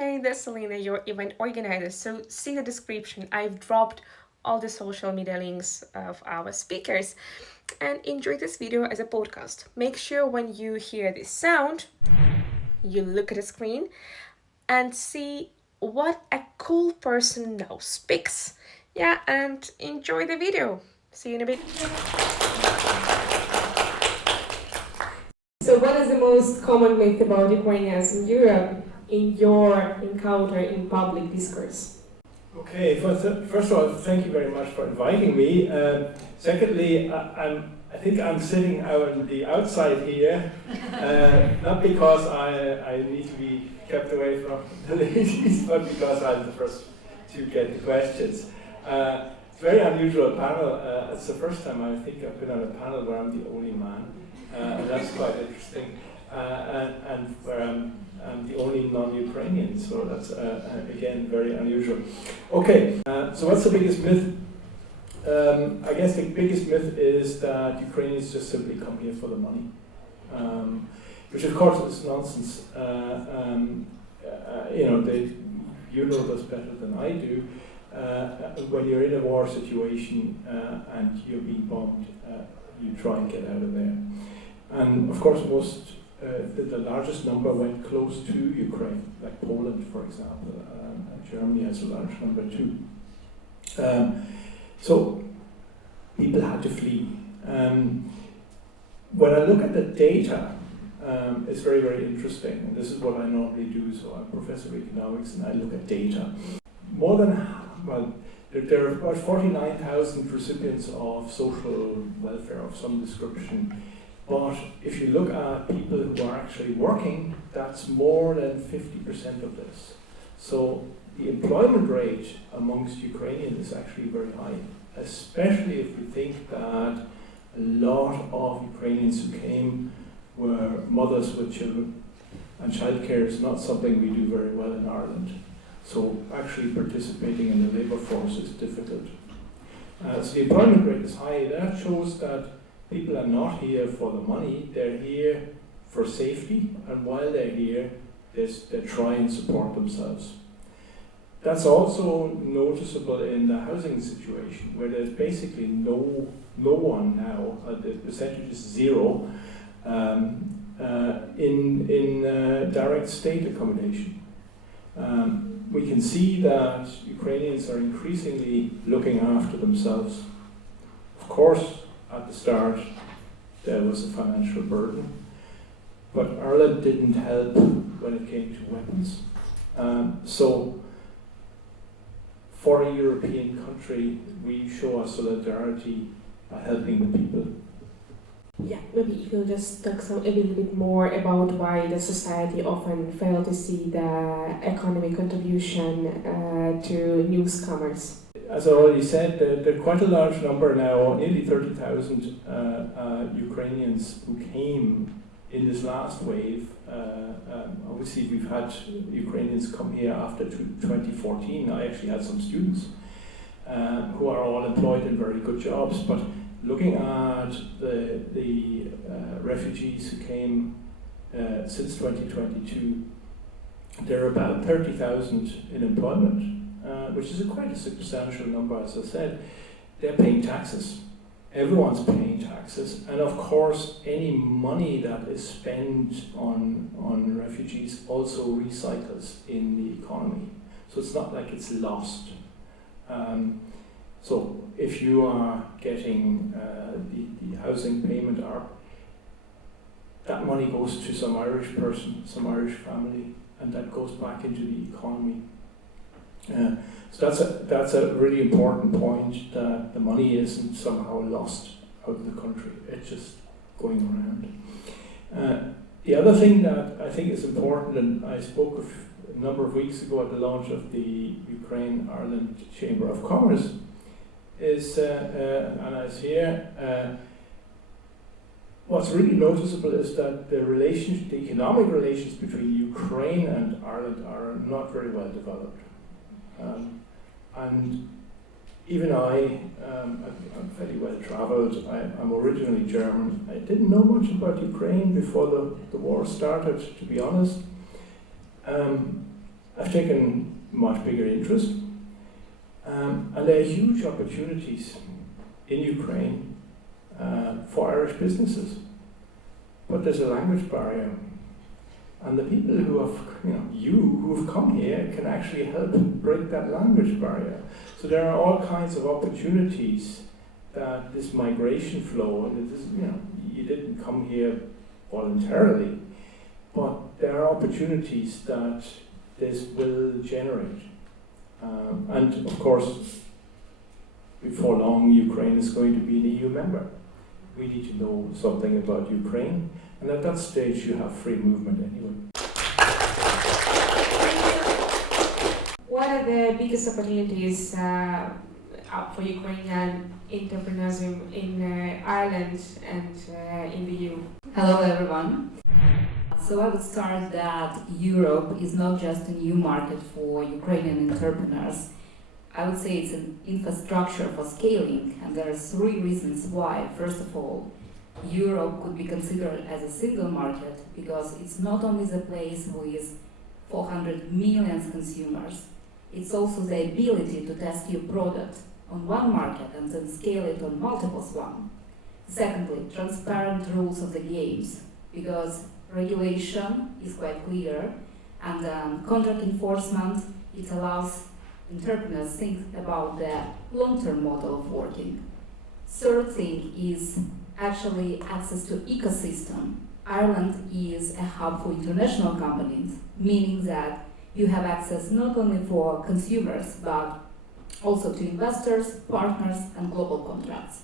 Hey, this is Selena, your event organizer. So see the description. I've dropped all the social media links of our speakers, and enjoy this video as a podcast. Make sure when you hear this sound, you look at the screen and see what a cool person now speaks. Yeah, and enjoy the video. See you in a bit. So what is the most common myth about Ukrainians in Europe in your encounter in public discourse? Okay, first of all, thank you very much for inviting me. Secondly, I think I'm sitting out on the outside here, not because I need to be kept away from the ladies, but because I'm the first to get the questions. It's a very unusual panel. It's the first time I think I've been on a panel where I'm the only man. And that's quite interesting, and where I'm the only non-Ukrainian, so that's again very unusual. Okay, so what's the biggest myth? I guess the biggest myth is that Ukrainians just simply come here for the money, which of course is nonsense. You know this better than I do. When you're in a war situation and you're being bombed, you try and get out of there. And of course, the largest number went close to Ukraine, like Poland, for example. Germany has a large number too. So people had to flee. When I look at the data, it's very, very interesting. And this is what I normally do. So I'm a professor of economics, and I look at data. There are about 49,000 recipients of social welfare of some description. But if you look at people who are actually working, that's more than 50% of this. So the employment rate amongst Ukrainians is actually very high, especially if we think that a lot of Ukrainians who came were mothers with children. And childcare is not something we do very well in Ireland. So actually participating in the labour force is difficult. So the employment rate is high. That shows that people are not here for the money, they're here for safety, and while they're here, they try and support themselves. That's also noticeable in the housing situation, where there's basically no one now, the percentage is zero, in direct state accommodation. We can see that Ukrainians are increasingly looking after themselves. Of course, at the start, there was a financial burden, but Ireland didn't help when it came to weapons. So, for a European country, we show our solidarity by helping the people. Yeah, maybe you can just talk a little bit more about why the society often fail to see the economic contribution to newcomers. As I already said, there are quite a large number now, nearly 30,000 Ukrainians who came in this last wave. Obviously, we've had Ukrainians come here after 2014. I actually had some students who are all employed in very good jobs, but looking at the refugees who came since 2022, there are about 30,000 in employment. Which is quite a substantial number, as I said. They're paying taxes. Everyone's paying taxes. And of course, any money that is spent on refugees also recycles in the economy. So it's not like it's lost. So if you are getting the housing payment, that money goes to some Irish person, some Irish family, and that goes back into the economy. So that's a really important point, that the money isn't somehow lost out of the country, it's just going around. The other thing that I think is important, and I spoke of a number of weeks ago at the launch of the Ukraine-Ireland Chamber of Commerce, is, and I was here, what's really noticeable is that the economic relations between Ukraine and Ireland are not very well developed. And even I'm fairly well travelled. I'm originally German. I didn't know much about Ukraine before the war started, to be honest. I've have taken much bigger interest, and there are huge opportunities in Ukraine for Irish businesses. But there's a language barrier. And the people who have, who have come here can actually help break that language barrier. So there are all kinds of opportunities that this migration flow, and it is, you didn't come here voluntarily, but there are opportunities that this will generate. And of course, before long, Ukraine is going to be an EU member. We need to know something about Ukraine, and at that stage you have free movement anyway. What are the biggest opportunities for Ukrainian entrepreneurs in Ireland and in the EU? Hello everyone. So I would start that Europe is not just a new market for Ukrainian entrepreneurs. I would say it's an infrastructure for scaling, and there are three reasons why. First of all, Europe could be considered as a single market because it's not only the place with 400 million consumers, it's also the ability to test your product on one market and then scale it on multiples one. Secondly, transparent rules of the games, because regulation is quite clear, and contract enforcement, it allows entrepreneurs think about the long-term model of working. Third thing is actually access to ecosystem. Ireland is a hub for international companies, meaning that you have access not only for consumers, but also to investors, partners, and global contracts.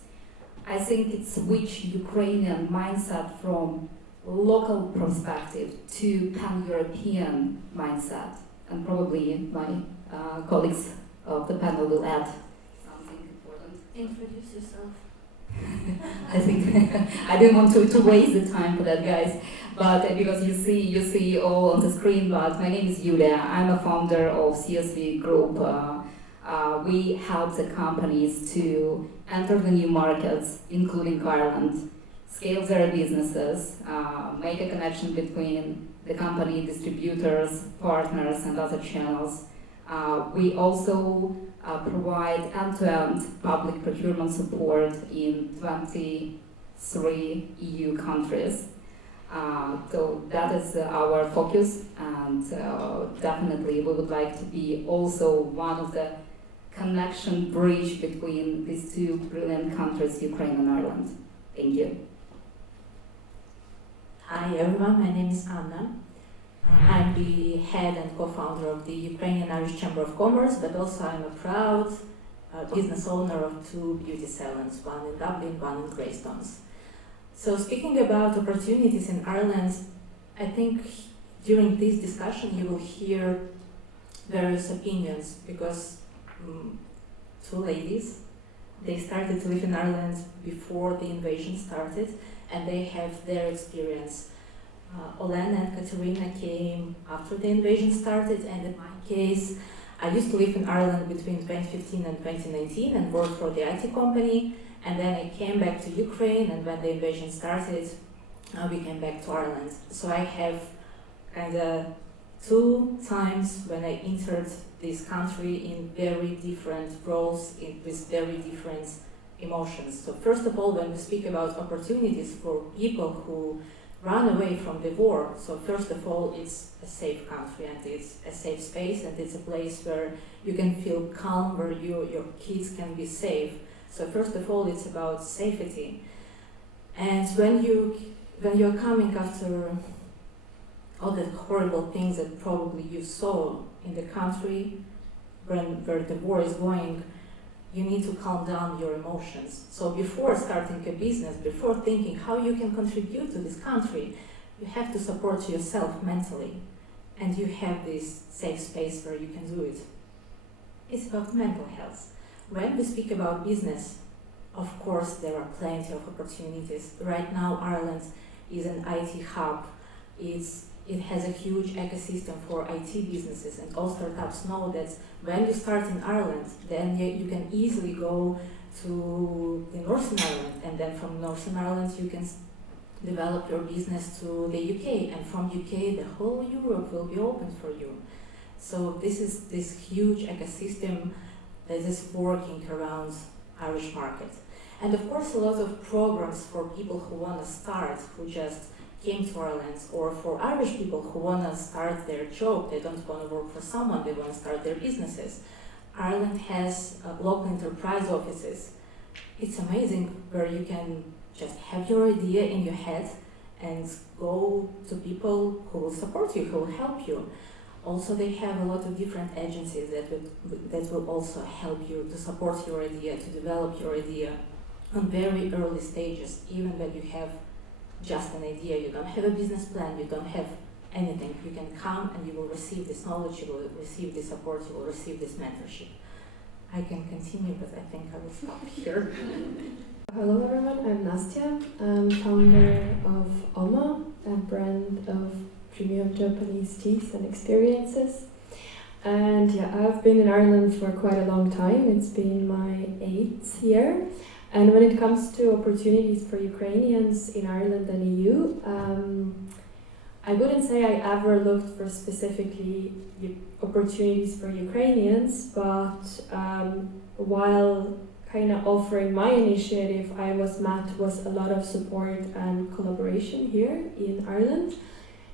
I think it switched Ukrainian mindset from local perspective to pan-European mindset, and probably my colleagues of the panel will add something important. Introduce yourself. I think I didn't want to waste the time for that, guys. But because you see all on the screen. But my name is Yulia. I'm a founder of CSV Group. We help the companies to enter the new markets, including Ireland, scale their businesses, make a connection between the company, distributors, partners, and other channels. We also provide end-to-end public procurement support in 23 EU countries. So that is our focus, and definitely we would like to be also one of the connection bridge between these two brilliant countries, Ukraine and Ireland. Thank you. Hi everyone, my name is Anna. I'm the head and co-founder of the Ukrainian Irish Chamber of Commerce, but also I'm a proud business owner of two beauty salons, one in Dublin, one in Greystones. So speaking about opportunities in Ireland, I think during this discussion you will hear various opinions, because two ladies, they started to live in Ireland before the invasion started, and they have their experience. Olena and Katerina came after the invasion started, and in my case, I used to live in Ireland between 2015 and 2019 and worked for the IT company, and then I came back to Ukraine, and when the invasion started, we came back to Ireland. So I have kind of two times when I entered this country in very different roles, with very different emotions. So first of all, when we speak about opportunities for people who run away from the war, so first of all, it's a safe country, and it's a safe space, and it's a place where you can feel calm, where your kids can be safe. So first of all, it's about safety. And when you're coming after all the horrible things that probably you saw in the country where the war is going, you need to calm down your emotions. So before starting a business, before thinking how you can contribute to this country, you have to support yourself mentally. And you have this safe space where you can do it. It's about mental health. When we speak about business, of course there are plenty of opportunities. Right now Ireland is an IT hub. It has a huge ecosystem for IT businesses, and all startups know that when you start in Ireland, then you can easily go to the Northern Ireland, and then from Northern Ireland you can develop your business to the UK, and from UK the whole Europe will be open for you. So this is this huge ecosystem that is working around Irish market. And of course a lot of programs for people who want to start, who just came to Ireland, or for Irish people who want to start their job, they don't want to work for someone, they want to start their businesses. Ireland has local enterprise offices. It's amazing where you can just have your idea in your head and go to people who will support you, who will help you. Also, they have a lot of different agencies that will also help you to support your idea, to develop your idea on very early stages, even when you have just an idea, you don't have a business plan, you don't have anything. You can come and you will receive this knowledge, you will receive this support, you will receive this mentorship. I can continue, but I think I will stop here. Hello everyone, I'm Nastya. I'm founder of Oma, a brand of premium Japanese teas and experiences. And yeah, I've been in Ireland for quite a long time. It's been my 8th year. And when it comes to opportunities for Ukrainians in Ireland and EU, I wouldn't say I ever looked for specifically opportunities for Ukrainians, but while kind of offering my initiative, I was met with a lot of support and collaboration here in Ireland.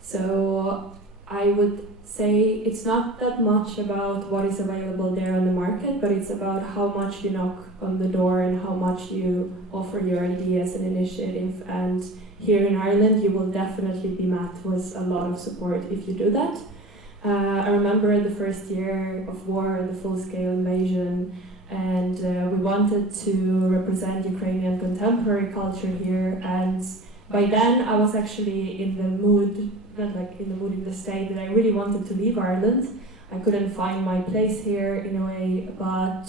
So I would say it's not that much about what is available there on the market, but it's about how much you knock on the door and how much you offer your ideas and initiative. And here in Ireland, you will definitely be met with a lot of support if you do that. I remember the first year of war, the full-scale invasion, and we wanted to represent Ukrainian contemporary culture here. And by then, I was actually in the mood, not like in the mood, in the state that I really wanted to leave Ireland. I couldn't find my place here in a way, but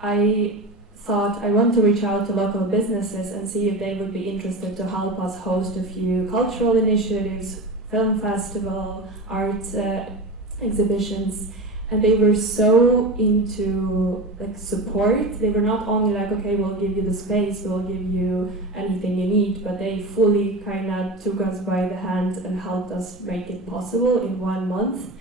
I thought I want to reach out to local businesses and see if they would be interested to help us host a few cultural initiatives, film festival, art exhibitions. And they were so into like support. They were not only like, okay, we'll give you the space, we'll give you anything you need, but they fully kind of took us by the hand and helped us make it possible in 1 month.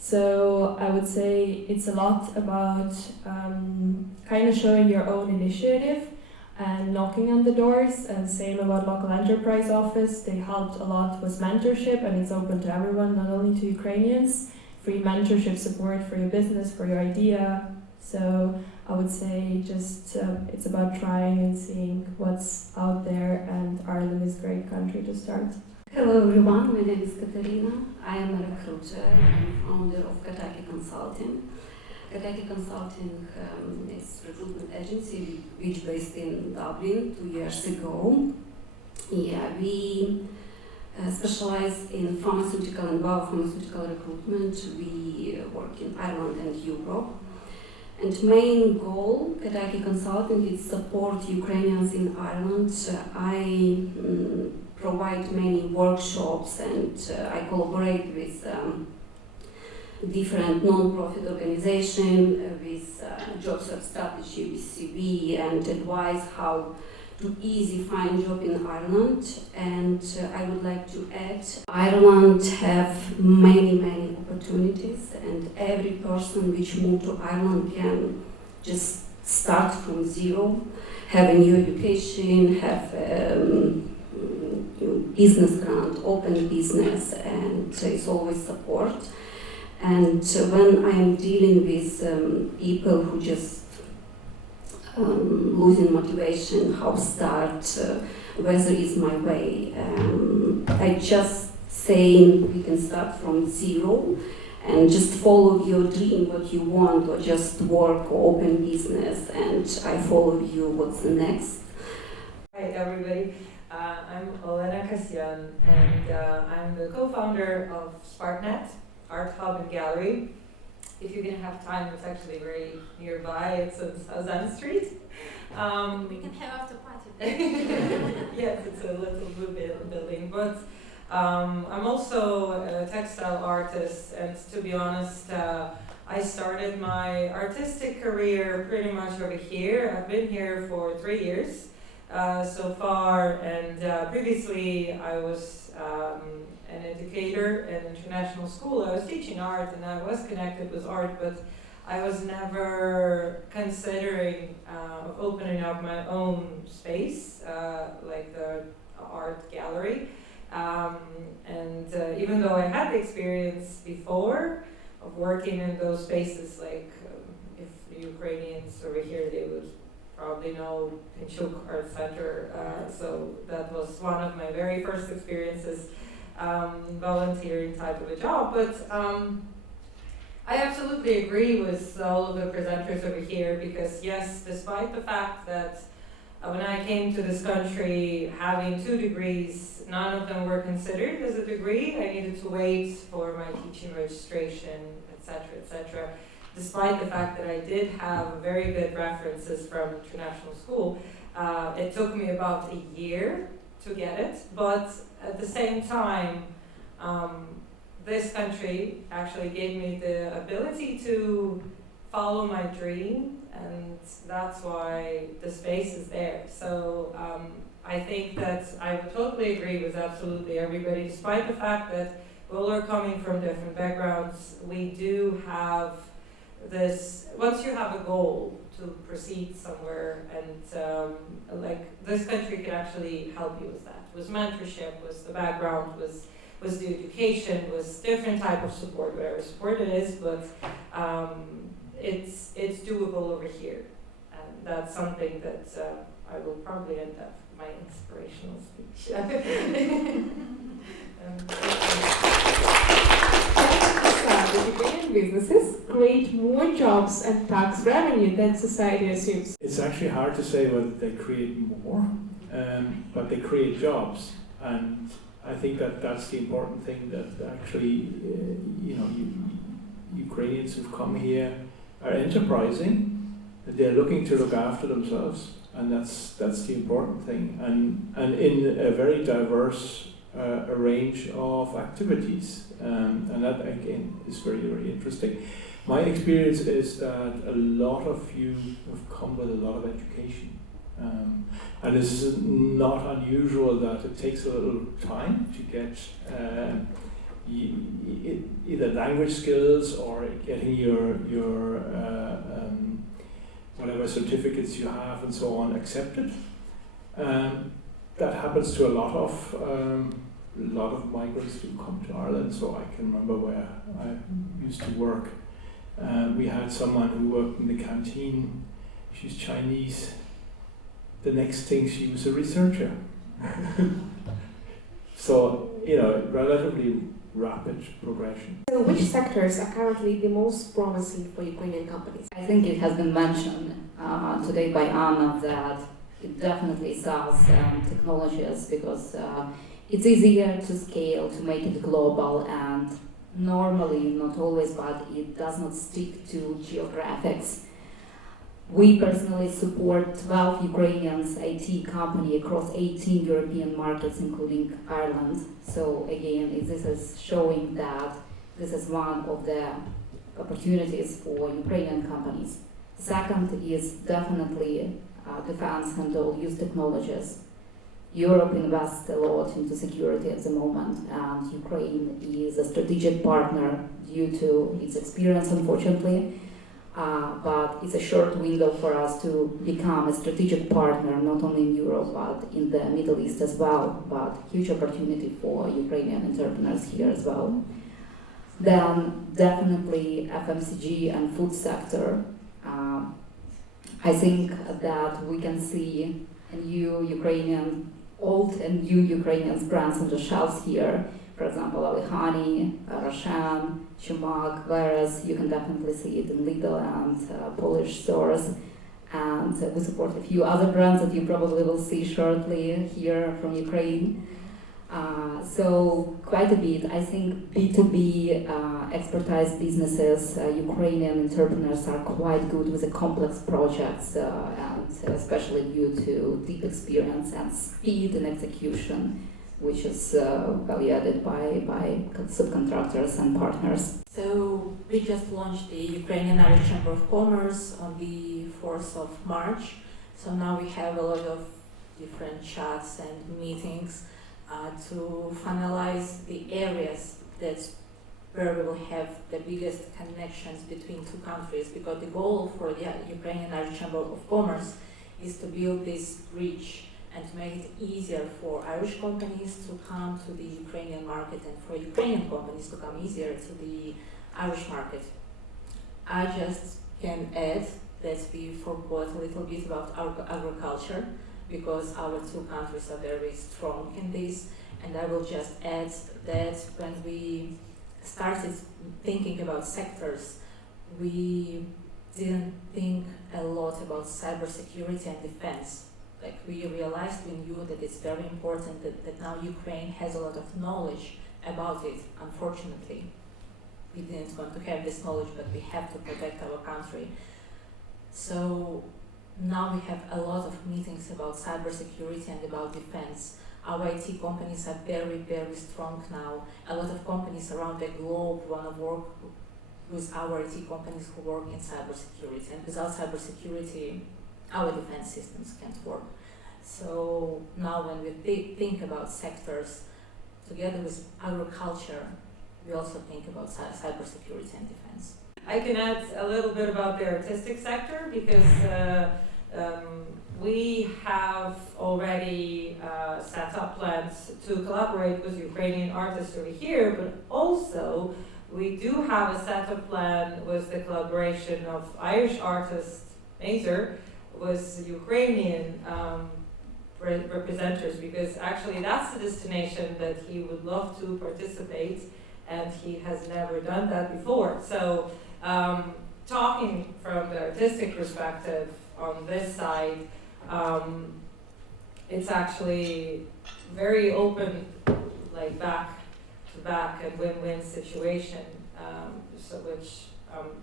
So I would say it's a lot about kind of showing your own initiative and knocking on the doors, and same about local enterprise office. They helped a lot with mentorship, and it's open to everyone, not only to Ukrainians. Free mentorship support for your business, for your idea. So I would say just it's about trying and seeing what's out there, and Ireland is a great country to start. Hello everyone, my name is Katerina. I am a recruiter and founder of Kataki Consulting. Kataki Consulting is a recruitment agency which based in Dublin 2 years ago. Yeah, we specialize in pharmaceutical and biopharmaceutical recruitment. We work in Ireland and Europe. And main goal at Kataki Consulting is support Ukrainians in Ireland. I provide many workshops and I collaborate with different non-profit organizations, with job search strategy, with CV, and advise how to easy find job in Ireland. And I would like to add, Ireland have many opportunities, and every person which moved to Ireland can just start from zero, have a new education, have business grant, open business, and it's always support. And when I'm dealing with people who just losing motivation, how start, whether it's my way, I just say we can start from zero and just follow your dream, what you want, or just work or open business, and I follow you what's the next. Hi everybody, I'm Olena Kasyan, and I'm the co-founder of SparkNet, Art Hub and Gallery. If you're gonna have time, it's actually very nearby. It's on Southend Street. We can have after party. Yes, it's a little blue building, but I'm also a textile artist, and to be honest, I started my artistic career pretty much over here. I've been here for 3 years so far, and previously I was an educator at an international school. I was teaching art and I was connected with art, but I was never considering opening up my own space, like the art gallery. Even though I had the experience before of working in those spaces, like if the Ukrainians over here, they would probably know Pinchuk Art Center. So that was one of my very first experiences, volunteering type of a job. But I absolutely agree with all of the presenters over here because yes, despite the fact that when I came to this country having 2 degrees, none of them were considered as a degree. I needed to wait for my teaching registration, etc., etc. Despite the fact that I did have very good references from international school, it took me about a year to get it. But at the same time, this country actually gave me the ability to follow my dream, and that's why the space is there. So I think that I would totally agree with absolutely everybody, despite the fact that we all are coming from different backgrounds. We do have this, once you have a goal to proceed somewhere, and like this country can actually help you with that, with mentorship, with the background, with the education, with different type of support, whatever support it is, but it's doable over here. And that's something that I will probably end up my inspirational speech. The Ukrainian businesses create more jobs and tax revenue than society assumes. It's actually hard to say whether they create more, but they create jobs, and I think that that's the important thing, that actually, Ukrainians who've come here are enterprising, that they're looking to look after themselves, and that's the important thing, and in a very diverse a range of activities, and that again is very, very interesting. My experience is that a lot of you have come with a lot of education, and this is not unusual that it takes a little time to get either language skills or getting your whatever certificates you have and so on accepted. That happens to a lot of migrants who come to Ireland. So I can remember where I used to work. We had someone who worked in the canteen. She's Chinese. The next thing, she was a researcher. So, relatively rapid progression. So which sectors are currently the most promising for Ukrainian companies? I think it has been mentioned today by Anna that it definitely sells technologies because it's easier to scale, to make it global, and normally, not always, but it does not stick to geographics. We personally support 12 Ukrainians IT company across 18 European markets, including Ireland. So again, this is showing that this is one of the opportunities for Ukrainian companies. Second is definitely defense and dual-use technologies. Europe invests a lot into security at the moment, and Ukraine is a strategic partner due to its experience, unfortunately. But it's a short window for us to become a strategic partner, not only in Europe, but in the Middle East as well. But huge opportunity for Ukrainian entrepreneurs here as well. Then definitely FMCG and food sector. I think that we can see a new Ukrainian, old and new Ukrainian brands on the shelves here. For example, Alihani, Roshan, Chumak, whereas you can definitely see it in Lidl and Polish stores. And we support a few other brands that you probably will see shortly here from Ukraine. So quite a bit. I think B2B expertise businesses, Ukrainian entrepreneurs are quite good with the complex projects, and especially due to deep experience and speed in execution, which is value added by subcontractors and partners. So we just launched the Ukrainian Irish Chamber of Commerce on the 4th of March. So now we have a lot of different chats and meetings to finalize the areas where we will have the biggest connections between two countries, because the goal for the Ukrainian Irish Chamber of Commerce is to build this bridge and to make it easier for Irish companies to come to the Ukrainian market and for Ukrainian companies to come easier to the Irish market. I just can add that we forgot a little bit about our agriculture, because our two countries are very strong in this, and I will just add that when we started thinking about sectors, we didn't think a lot about cybersecurity and defense. Like, we realized, we knew that it's very important that now Ukraine has a lot of knowledge about it. Unfortunately, we didn't want to have this knowledge, but we have to protect our country. So now we have a lot of meetings about cybersecurity and about defense. Our IT companies are very, very strong now. A lot of companies around the globe want to work with our IT companies who work in cybersecurity. And without cybersecurity, our defense systems can't work. So now when we think about sectors, together with agriculture, we also think about cybersecurity and defense. I can add a little bit about the artistic sector, because we have already set up plans to collaborate with Ukrainian artists over here, but also we do have a set up plan with the collaboration of Irish artist Mazer with Ukrainian representatives, because actually that's the destination that he would love to participate, and he has never done that before. So talking from the artistic perspective on this side, it's actually very open, like back to back and win-win situation, so which,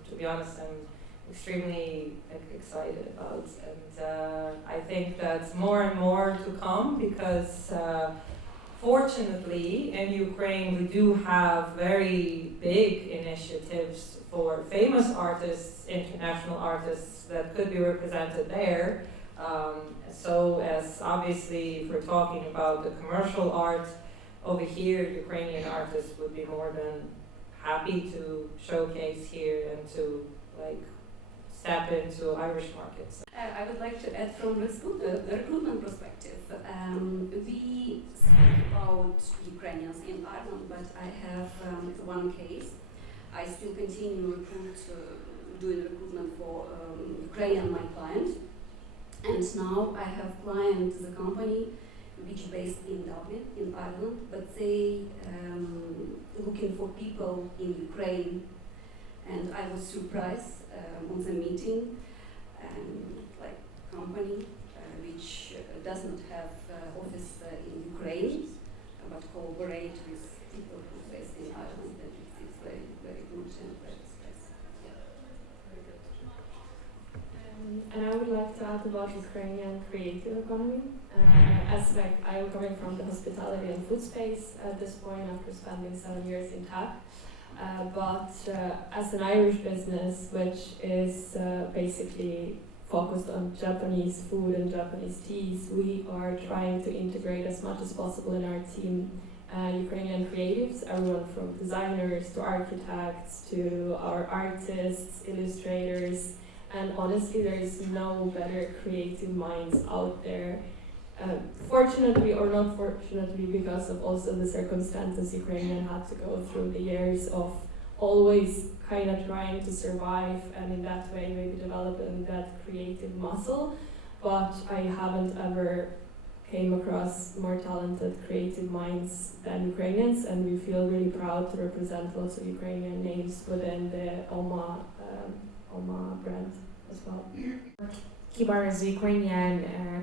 to be honest, I'm extremely excited about. And I think that's more and more to come, because fortunately in Ukraine we do have very big initiatives for famous artists, international artists that could be represented there. So as obviously if we're talking about the commercial art over here, Ukrainian artists would be more than happy to showcase here and to like step into Irish markets. I would like to add from the recruitment perspective. We speak about Ukrainians in Ireland, but I have one case. I still continue doing recruitment for Ukrainian, my client. And now I have client, the company, which based in Dublin, in Ireland, but they looking for people in Ukraine. And I was surprised on the meeting, like company which does not have office in Ukraine, but collaborate with people who are based in Ireland. And it's very, very good and very expressive. Yeah. Very good. And I would like to add about Ukrainian creative economy. As like I'm coming from the hospitality and food space at this point after spending 7 years in tech. But as an Irish business, which is basically focused on Japanese food and Japanese teas, we are trying to integrate as much as possible in our team Ukrainian creatives, everyone from designers to architects to our artists, illustrators, and honestly there is no better creative minds out there. Fortunately or not fortunately, because of also the circumstances Ukrainian had to go through, the years of always kind of trying to survive and in that way maybe developing that creative muscle, but I haven't ever came across more talented creative minds than Ukrainians, and we feel really proud to represent lots of Ukrainian names within the OMA brand as well. Kibar is a Ukrainian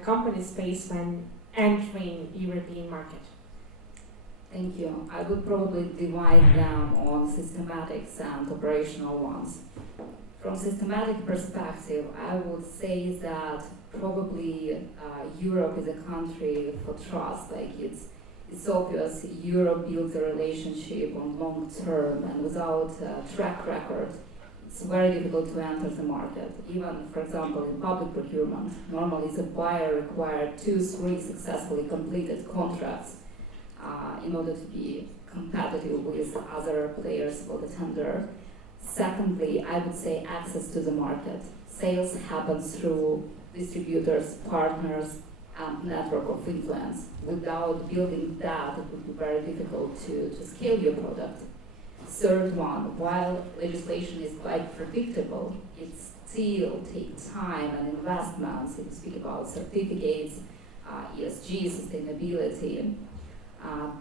company space when entering European market. Thank you. I would probably divide them on systematics and operational ones. From systematic perspective, I would say that probably Europe is a country for trust. Like it's obvious Europe builds a relationship on long term, and without a track record, it's very difficult to enter the market. Even, for example, in public procurement, normally the buyer required 2-3 successfully completed contracts in order to be competitive with other players for the tender. Secondly, I would say access to the market. Sales happens through distributors, partners, and network of influence. Without building that, it would be very difficult to scale your product. Third one, while legislation is quite predictable, it still takes time and investments. If you speak about certificates, ESG, sustainability,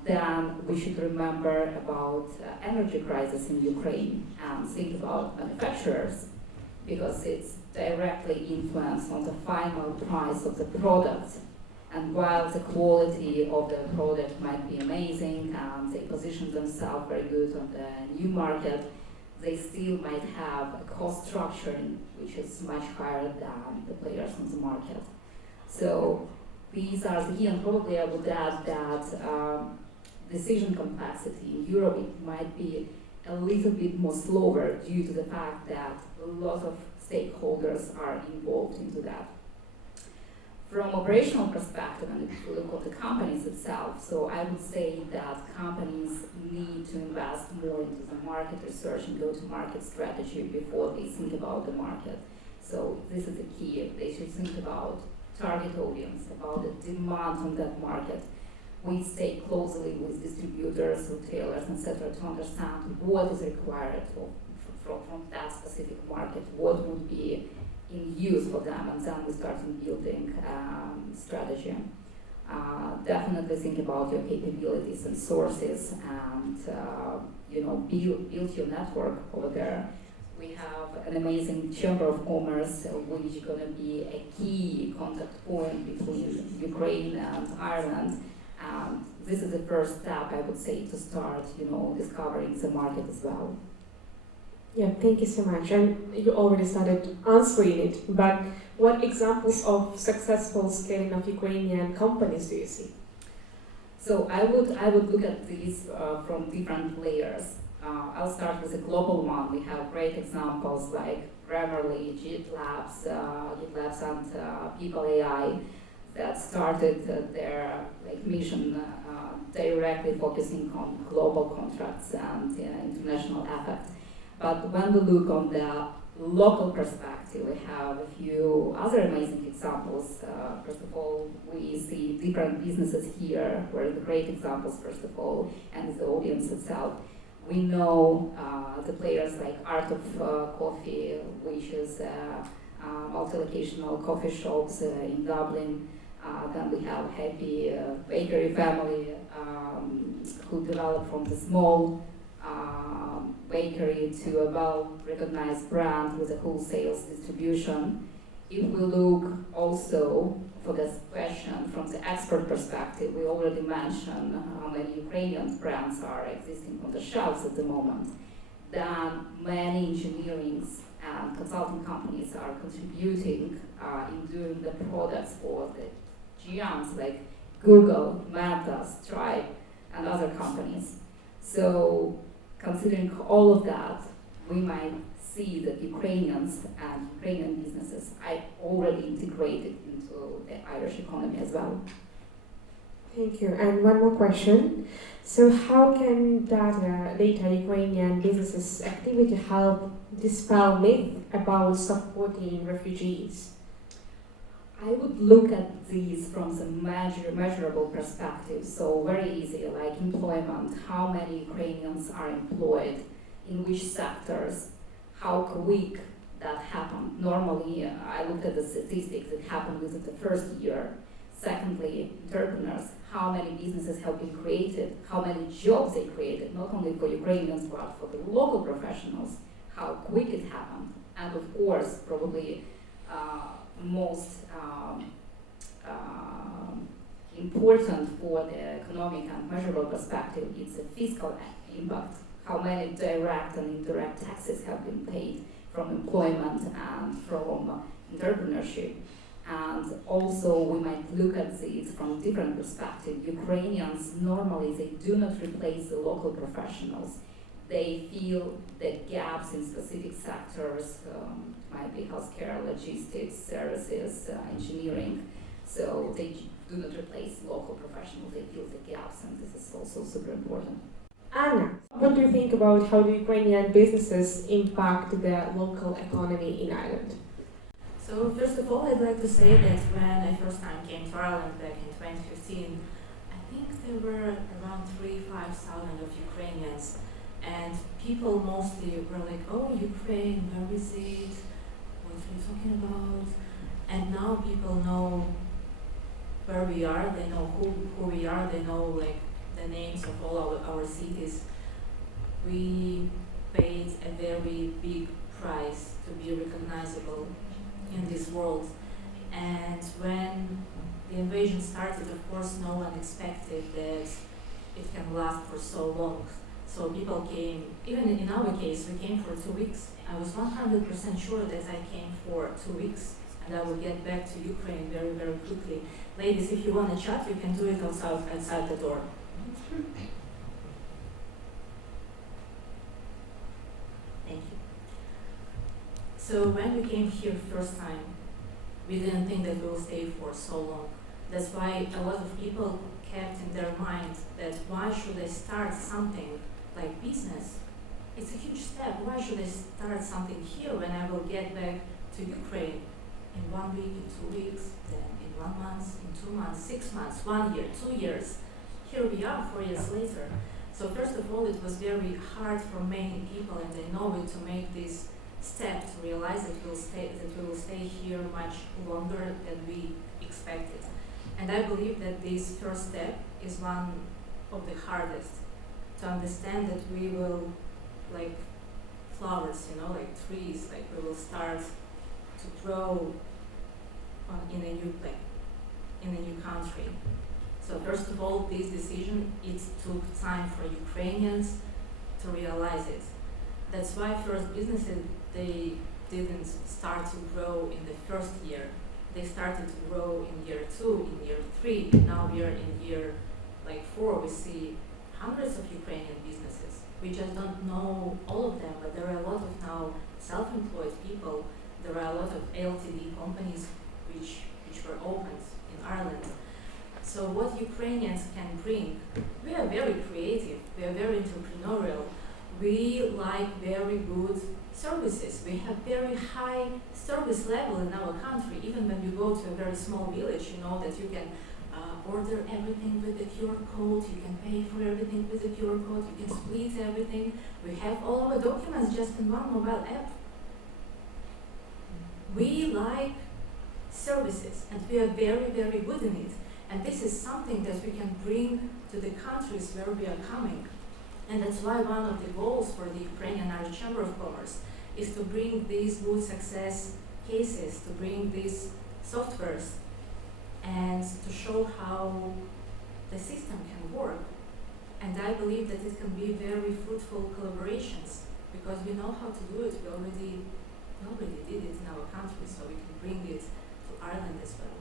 then we should remember about energy crisis in Ukraine and think about manufacturers, because it's directly influenced on the final price of the product. And while the quality of the product might be amazing and they position themselves very good on the new market, they still might have a cost structure which is much higher than the players on the market. So these are the key, and probably I would add that decision complexity in Europe, it might be a little bit more slower due to the fact that a lot of stakeholders are involved into that. From operational perspective, and if you look at the companies itself, so I would say that companies need to invest more into the market research and go-to-market strategy before they think about the market. So this is the key. They should think about target audience, about the demand on that market. We stay closely with distributors, retailers, etc., to understand what is required from that specific market, what would be in use for them, and then we start building strategy. Definitely think about your capabilities and sources, and build your network over there. We have an amazing Chamber of Commerce, which is going to be a key contact point between Ukraine and Ireland. And this is the first step, I would say, to start, discovering the market as well. Yeah, thank you so much. And you already started answering it, but what examples of successful scaling of Ukrainian companies do you see? So I would look at these from different layers. I'll start with a global one. We have great examples like Grammarly, GitLabs, and People AI that started their mission directly focusing on global contracts and international effect. But when we look on the local perspective, we have a few other amazing examples. First of all, we see different businesses here, where the great examples, first of all, and the audience itself. We know the players like Art of Coffee, which is multi-locational coffee shops in Dublin. Then we have Happy Bakery family, who developed from the small bakery to a well-recognized brand with a wholesale distribution. If we look also for this question from the expert perspective, we already mentioned how many Ukrainian brands are existing on the shelves at the moment. Then many engineering and consulting companies are contributing in doing the products for the giants like Google, Meta, Stripe, and other companies. So considering all of that, we might see that Ukrainians and Ukrainian businesses are already integrated into the Irish economy as well. Thank you. And one more question. So how can data Ukrainian businesses activity help dispel myth about supporting refugees? I would look at these from the measurable perspective. So very easy, like employment, how many Ukrainians are employed, in which sectors, how quick that happened. Normally, I looked at the statistics that happened within the first year. Secondly, entrepreneurs, how many businesses have been created, how many jobs they created, not only for Ukrainians, but for the local professionals, how quick it happened. And of course, probably most important for the economic and measurable perspective is the fiscal impact. How many direct and indirect taxes have been paid from employment and from entrepreneurship. And also we might look at this from different perspectives. Ukrainians, normally they do not replace the local professionals. They feel the gaps in specific sectors, might be healthcare, logistics, services, engineering. So they do not replace local professionals, they fill the gaps, and this is also super important. Anna, what do you think about how the Ukrainian businesses impact the local economy in Ireland? So first of all, I'd like to say that when I first time came to Ireland back in 2015, I think there were around 3,000-5,000 of Ukrainians, and people mostly were like, "Oh, Ukraine, where is it? What are you talking about?" And now people know where we are. They know who we are. They know like the names of all our cities. We paid a very big price to be recognizable in this world. And when the invasion started, of course, no one expected that it can last for so long. So people came, even in our case, we came for 2 weeks. I was 100% sure that I came for 2 weeks and I will get back to Ukraine very, very quickly. Ladies, if you want to chat, you can do it outside the door. Thank you. So when we came here first time, we didn't think that we will stay for so long. That's why a lot of people kept in their mind that why should I start something like business? It's a huge step. Why should I start something here when I will get back to Ukraine in 1 week, in 2 weeks, then in 1 month, in 2 months, 6 months, 1 year, 2 years. Here we are 4 years later. So first of all, it was very hard for many people, and I know it, to make this step to realize that we will stay here much longer than we expected. And I believe that this first step is one of the hardest, to understand that we will, like flowers, like trees, like we will start to grow in a new place, in a new country. So first of all, this decision, it took time for Ukrainians to realize it. That's why first businesses, they didn't start to grow in the first year. They started to grow in year 2, in year 3. Now we are in year 4. We see hundreds of Ukrainian businesses. We just don't know all of them, but there are a lot of now self-employed people. There are a lot of LTD companies which were opened in Ireland. So what Ukrainians can bring, we are very creative, we are very entrepreneurial, we like very good services. We have very high service level in our country. Even when you go to a very small village, you know that you can order everything with the QR code, you can pay for everything with the QR code, you can split everything. We have all our documents just in one mobile app. We like services, and we are very, very good in it. And this is something that we can bring to the countries where we are coming. And that's why one of the goals for the Ukrainian Irish Chamber of Commerce is to bring these good success cases, to bring these softwares, and to show how the system can work. And I believe that it can be very fruitful collaborations, because we know how to do it. We already did it in our country, so we can bring it to Ireland as well.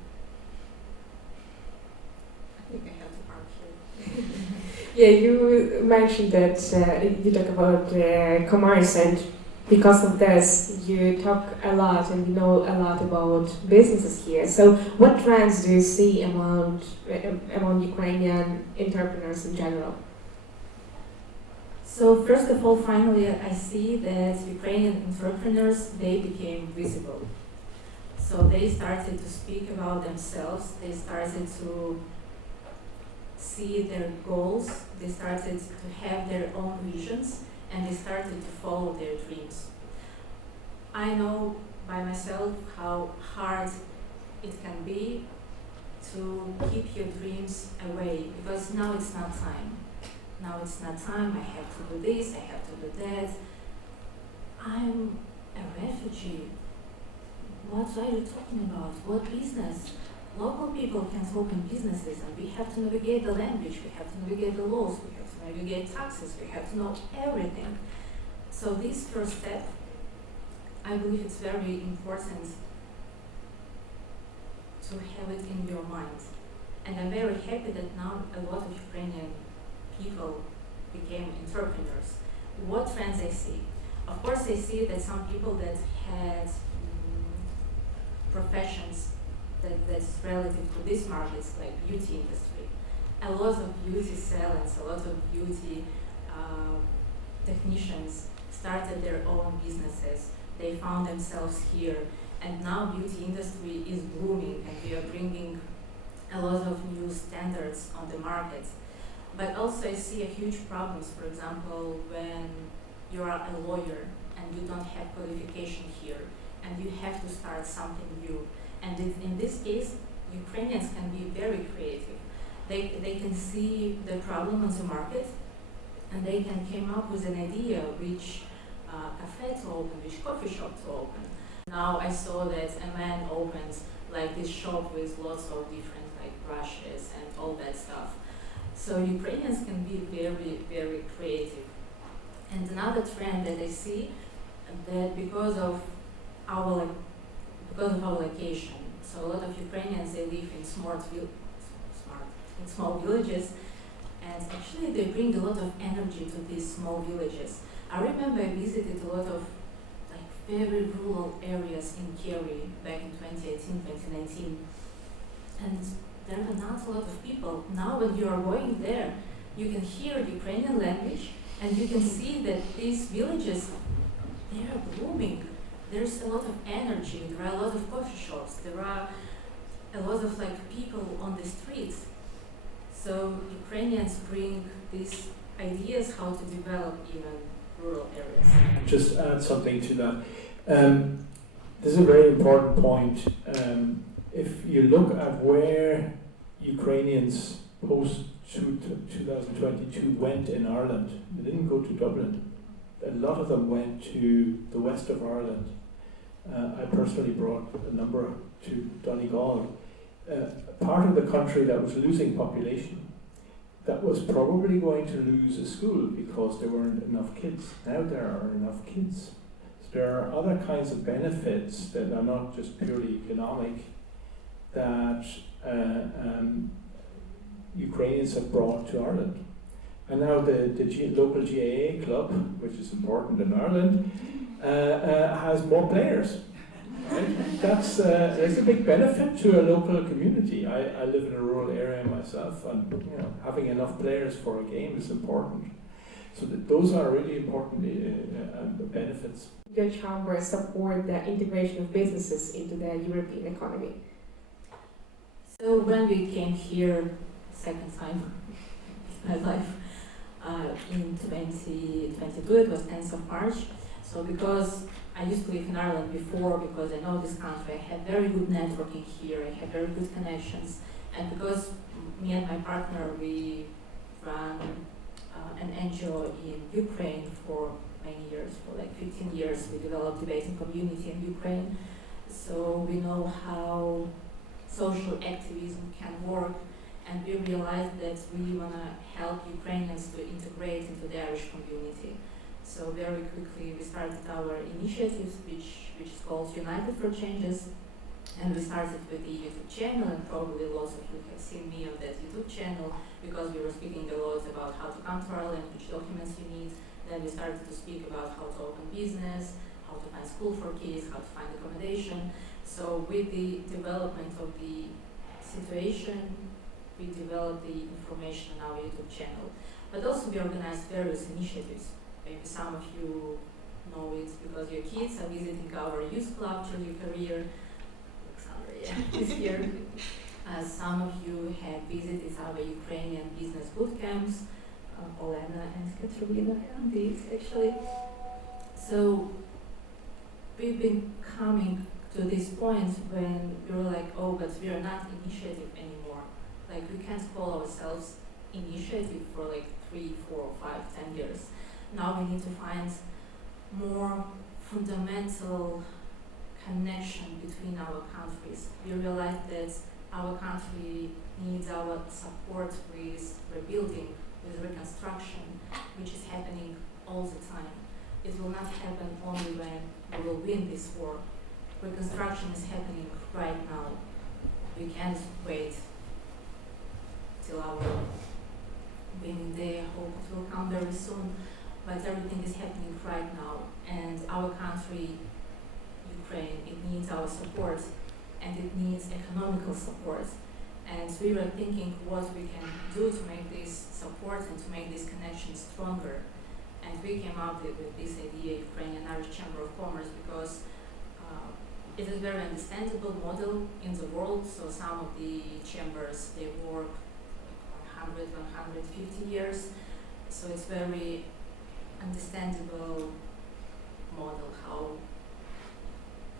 I think I have to park here. Yeah, you mentioned that you talk about commerce, and because of this, you talk a lot and you know a lot about businesses here. So, what trends do you see among Ukrainian entrepreneurs in general? So first of all, finally, I see that Ukrainian entrepreneurs, they became visible. So they started to speak about themselves. They started to see their goals. They started to have their own visions, and they started to follow their dreams. I know by myself how hard it can be to keep your dreams away, because now it's not time. Now it's not time, I have to do this, I have to do that. I'm a refugee. What are you talking about? What business? Local people can open businesses, and we have to navigate the language, we have to navigate the laws, we have to navigate taxes, we have to know everything. So this first step, I believe it's very important to have it in your mind. And I'm very happy that now a lot of Ukrainian people became entrepreneurs. What trends I see? Of course, I see that some people that had professions that's relative to this market, like beauty industry. A lot of beauty salons, a lot of beauty technicians started their own businesses. They found themselves here, and now beauty industry is booming, and we are bringing a lot of new standards on the market. But also I see a huge problems, for example, when you are a lawyer and you don't have qualification here, and you have to start something new. And in this case, Ukrainians can be very creative. They can see the problem on the market, and they can come up with an idea which cafe to open, which coffee shop to open. Now I saw that a man opens like this shop with lots of different like brushes and all that stuff. So Ukrainians can be very, very creative. And another trend that I see, that because of our location, so a lot of Ukrainians, they live in small villages, and actually they bring a lot of energy to these small villages. I remember I visited a lot of like very rural areas in Kerry back in 2018, 2019, and there were not a lot of people. Now when you are going there, you can hear Ukrainian language, and you can see that these villages, they are blooming. There's a lot of energy, there are a lot of coffee shops, there are a lot of like people on the streets. So Ukrainians bring these ideas how to develop even rural areas. Just add something to that. This is a very important point. If you look at where Ukrainians post 2022 went in Ireland, they didn't go to Dublin. A lot of them went to the west of Ireland. I personally brought a number to Donegal. Part of the country that was losing population, that was probably going to lose a school because there weren't enough kids. Now there are enough kids. So there are other kinds of benefits that are not just purely economic that Ukrainians have brought to Ireland. And now the local GAA club, which is important in Ireland, has more players. Right? There's a big benefit to a local community. I live in a rural area myself, and having enough players for a game is important. So those are really important benefits. Your chamber support the integration of businesses into the European economy? So when we came here second time in my life, in 2022, it was 10th of March. So because I used to live in Ireland before, because I know this country, I had very good networking here, I had very good connections, and because me and my partner, we ran an NGO in Ukraine for many years, for like 15 years, we developed debating community in Ukraine, so we know how social activism can work, and we realized that we want to help Ukrainians to integrate into the Irish community. So very quickly we started our initiatives, which is called United for Changes, and we started with the YouTube channel, and probably lots of you have seen me on that YouTube channel, because we were speaking a lot about how to come to Ireland, which documents you need. Then we started to speak about how to open business, how to find school for kids, how to find accommodation. So with the development of the situation, we developed the information on our YouTube channel. But also we organized various initiatives. Maybe some of you know it because your kids are visiting our youth club through your career. Alexandra is here. Some of you have visited our Ukrainian business boot camps. Olena and Katerina did actually. So we've been coming to this point when we were like, oh, but we are not initiative anymore. Like we can't call ourselves initiative for like 3, 4, 5, 10 years. Now we need to find more fundamental connection between our countries. We realize that our country needs our support with rebuilding, with reconstruction, which is happening all the time. It will not happen only when we will win this war. Reconstruction is happening right now. We can't wait till our winning day. I hope it will come very soon. But everything is happening right now, and our country, Ukraine, it needs our support, and it needs economical support. And we were thinking what we can do to make this support and to make this connection stronger. And we came up with this idea, Ukrainian Irish Chamber of Commerce, because it is a very understandable model in the world. So some of the chambers, they work 100, 150 years. So it's very understandable model how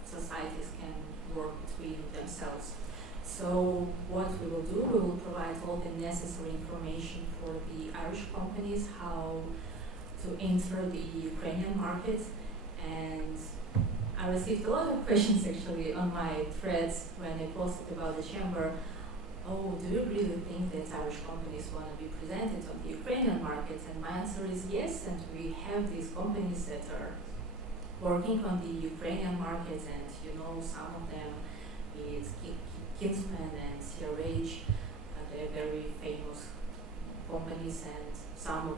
societies can work between themselves. So what we will do, we will provide all the necessary information for the Irish companies, how to enter the Ukrainian market. And I received a lot of questions actually on my threads when I posted about the chamber. Oh, do you really think that Irish companies want to be presented on the Ukrainian market? And my answer is yes, and we have these companies that are working on the Ukrainian market, and you know, some of them is Kingsman and CRH, they're very famous companies, and some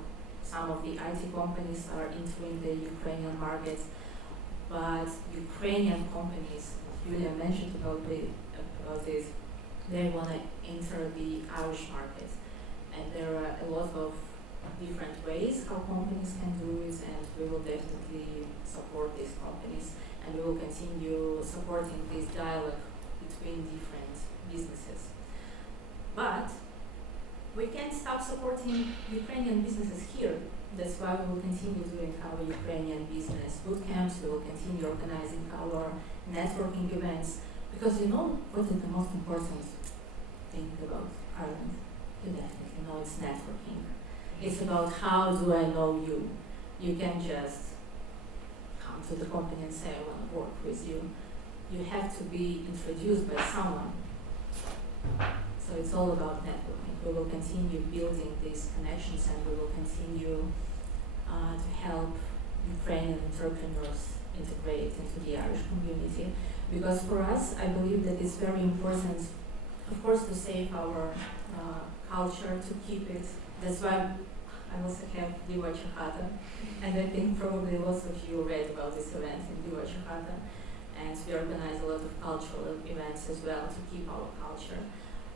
of the IT companies are entering the Ukrainian market. But Ukrainian companies, Julia mentioned about this, they want to enter the Irish market. And there are a lot of different ways how companies can do it, and we will definitely support these companies, and we will continue supporting this dialogue between different businesses. But we can't stop supporting Ukrainian businesses here. That's why we will continue doing our Ukrainian business bootcamps. We will continue organizing our networking events, because you know what is the most important thing about Ireland? You definitely know it's networking. It's about how do I know you. You can just come to the company and say I want to work with you. You have to be introduced by someone. So it's all about networking. We will continue building these connections, and we will continue to help Ukrainian entrepreneurs integrate into the Irish community. Because for us, I believe that it's very important, of course, to save our culture, to keep it. That's why I also have Diva Chahata, and I think probably lots of you read about this event in Diva Chahata. And we organize a lot of cultural events as well to keep our culture.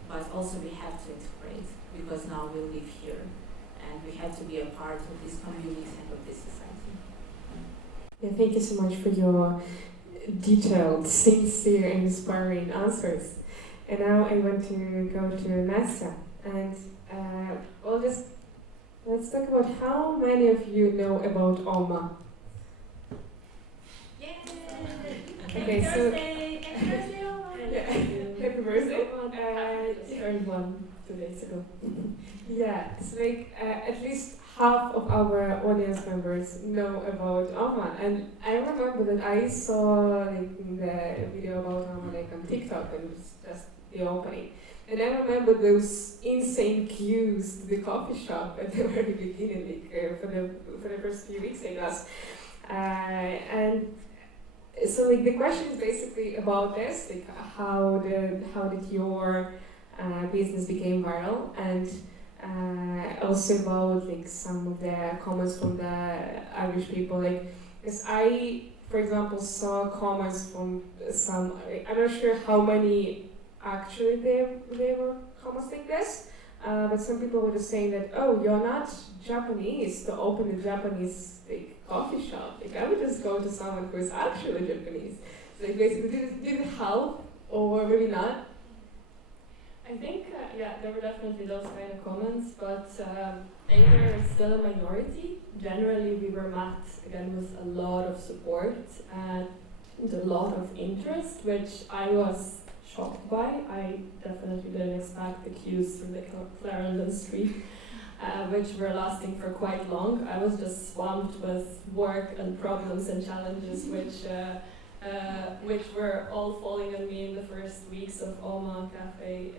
But also we have to integrate, because now we live here, and we have to be a part of this community and of this society. Yeah, thank you so much for your detailed, sincere, and inspiring answers. And now I want to go to Nastya, and let's talk about how many of you know about OMA. Yay! Okay, Happy so birthday! Happy birthday, Oma! yeah, happy birthday. Turned 1 2 days ago. Yeah, it's like at least half of our audience members know about OMA, and I remember that I saw like the video about OMA like on TikTok, and it was just the opening. And I remember those insane queues to the coffee shop at the very beginning, like for the first few weeks, I guess. And so like the question is basically about this, like how did your business became viral, and also about like some of the comments from the Irish people, like because I, for example, saw comments from some, I'm not sure how many actually they were comments like this, but some people were just saying that, oh, you're not Japanese to open a Japanese like coffee shop. Like I would just go to someone who is actually Japanese. So like basically, did it help or maybe not? I think, yeah, there were definitely those kind of comments, but they were still a minority. Generally, we were met, again, with a lot of support and a lot of interest, which I was shocked by. I definitely didn't expect the queues through the Clarendon Street, which were lasting for quite long. I was just swamped with work and problems and challenges, which were all falling on me in the first weeks of Oma Cafe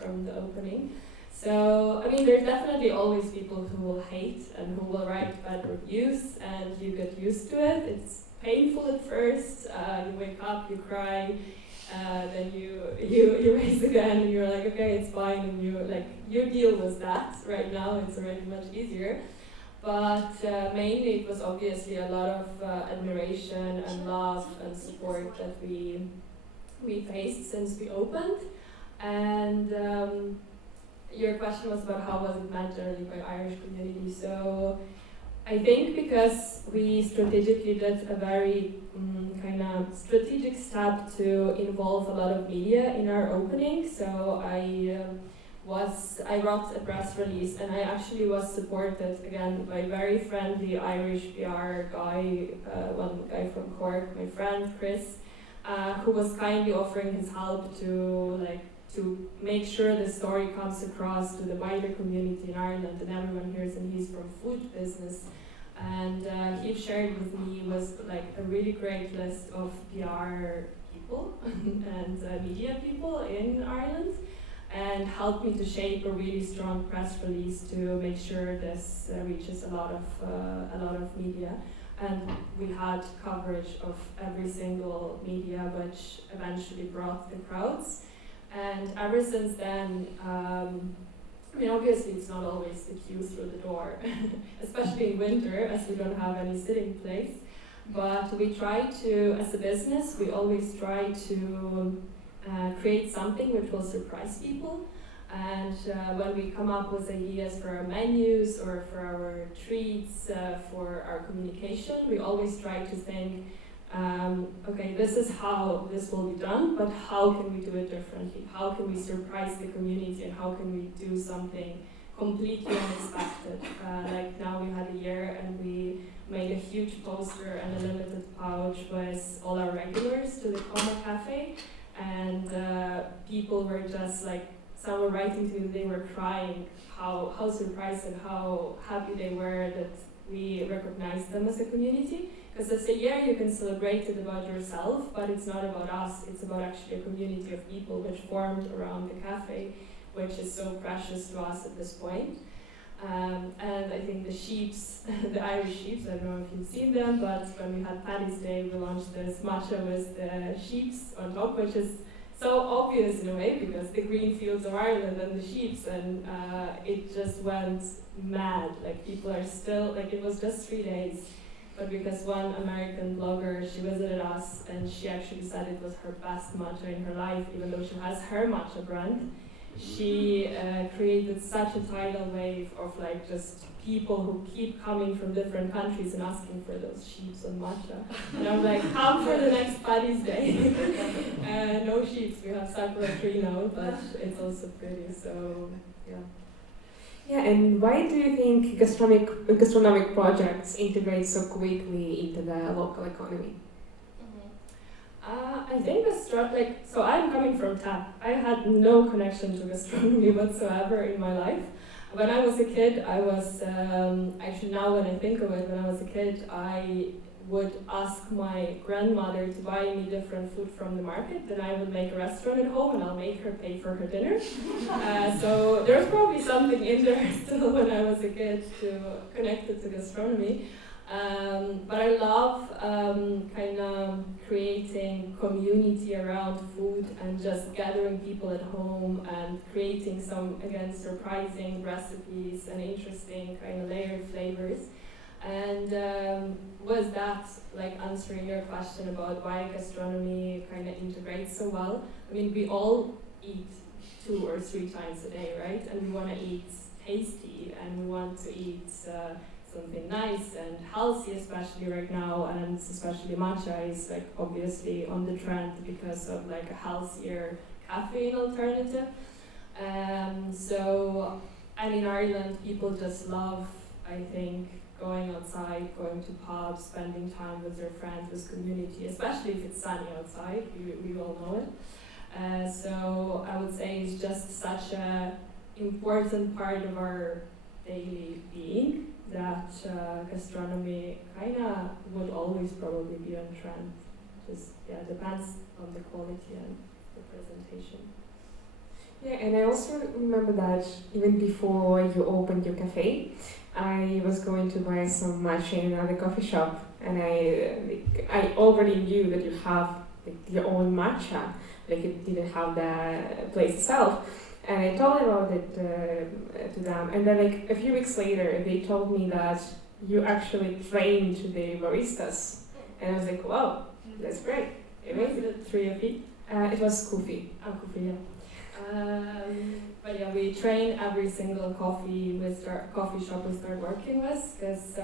from the opening. So, I mean, there's definitely always people who will hate and who will write bad reviews, and you get used to it. It's painful at first. You wake up, you cry, then you raise again, and you're like, okay, it's fine, and you deal with that. Right now, it's already much easier. But mainly it was obviously a lot of admiration and love and support that we we faced since we opened. And your question was about how was it met generally by Irish community. So I think because we strategically did a very kind of strategic step to involve a lot of media in our opening. So I wrote a press release, and I actually was supported again by a very friendly Irish PR guy, one guy from Cork, my friend Chris, who was kindly offering his help to make sure the story comes across to the wider community in Ireland and everyone hears, and he's from food business. And he shared with me was like a really great list of PR people and media people in Ireland, and helped me to shape a really strong press release to make sure this reaches a lot of media. And we had coverage of every single media, which eventually brought the crowds. And ever since then, I mean, obviously it's not always the queue through the door, especially in winter, as we don't have any sitting place. But we try to, as a business, we always try to create something which will surprise people. And when we come up with ideas for our menus or for our treats, for our communication, we always try to think, okay, this is how this will be done, but how can we do it differently? How can we surprise the community, and how can we do something completely unexpected? Like now we had a year and we made a huge poster and a limited pouch with all our regulars to the Coma Cafe, and people were just like, some were writing to me, they were crying, how surprised and how happy they were that we recognized them as a community. Because as a year you can celebrate it about yourself, but it's not about us, it's about actually a community of people which formed around the cafe, which is so precious to us at this point. And I think the sheeps, the Irish sheeps, I don't know if you've seen them, but when we had Paddy's Day, we launched this matcha with the sheeps on top, which is so obvious in a way, because the green fields of Ireland and the sheeps, and it just went mad. Like people are still, like it was just 3 days, but because one American blogger, she visited us and she actually said it was her best matcha in her life, even though she has her matcha brand. She created such a tidal wave of like just people who keep coming from different countries and asking for those sheeps and matcha. And I'm like, come for the next Paddy's Day. No sheeps, we have sakura tree now, but it's also pretty, so yeah. Yeah, and why do you think gastronomic projects integrate so quickly into the local economy? I think so I'm coming from TAP. I had no connection to gastronomy whatsoever in my life. When I was a kid, I was, actually now when I think of it, when I was a kid, I would ask my grandmother to buy me different food from the market, then I would make a restaurant at home and I'll make her pay for her dinner. So there's probably something in there still when I was a kid to connect it to gastronomy. But I love kind of creating community around food and just gathering people at home and creating some, again, surprising recipes and interesting kind of layered flavors. And was that like answering your question about why gastronomy kind of integrates so well? I mean, we all eat 2 or 3 times a day, right? And we want to eat tasty and we want to eat something nice and healthy, especially right now, and especially matcha is like obviously on the trend because of like a healthier caffeine alternative. So, and in Ireland, people just love, I think, going outside, going to pubs, spending time with their friends, with community, especially if it's sunny outside, we all know it. So I would say it's just such an important part of our daily being that gastronomy kind of would always probably be on trend. Just, yeah, depends on the quality and the presentation. Yeah, and I also remember that even before you opened your cafe, I was going to buy some matcha in another coffee shop, and I already knew that you have like your own matcha, like it didn't have the place itself. And I told about it to them, and then like a few weeks later, they told me that you actually trained the baristas, and I was like, wow, that's great. It was the 3 of you. It was Kufi. Kufi, yeah. But yeah, we train every single coffee shop we start working with. Because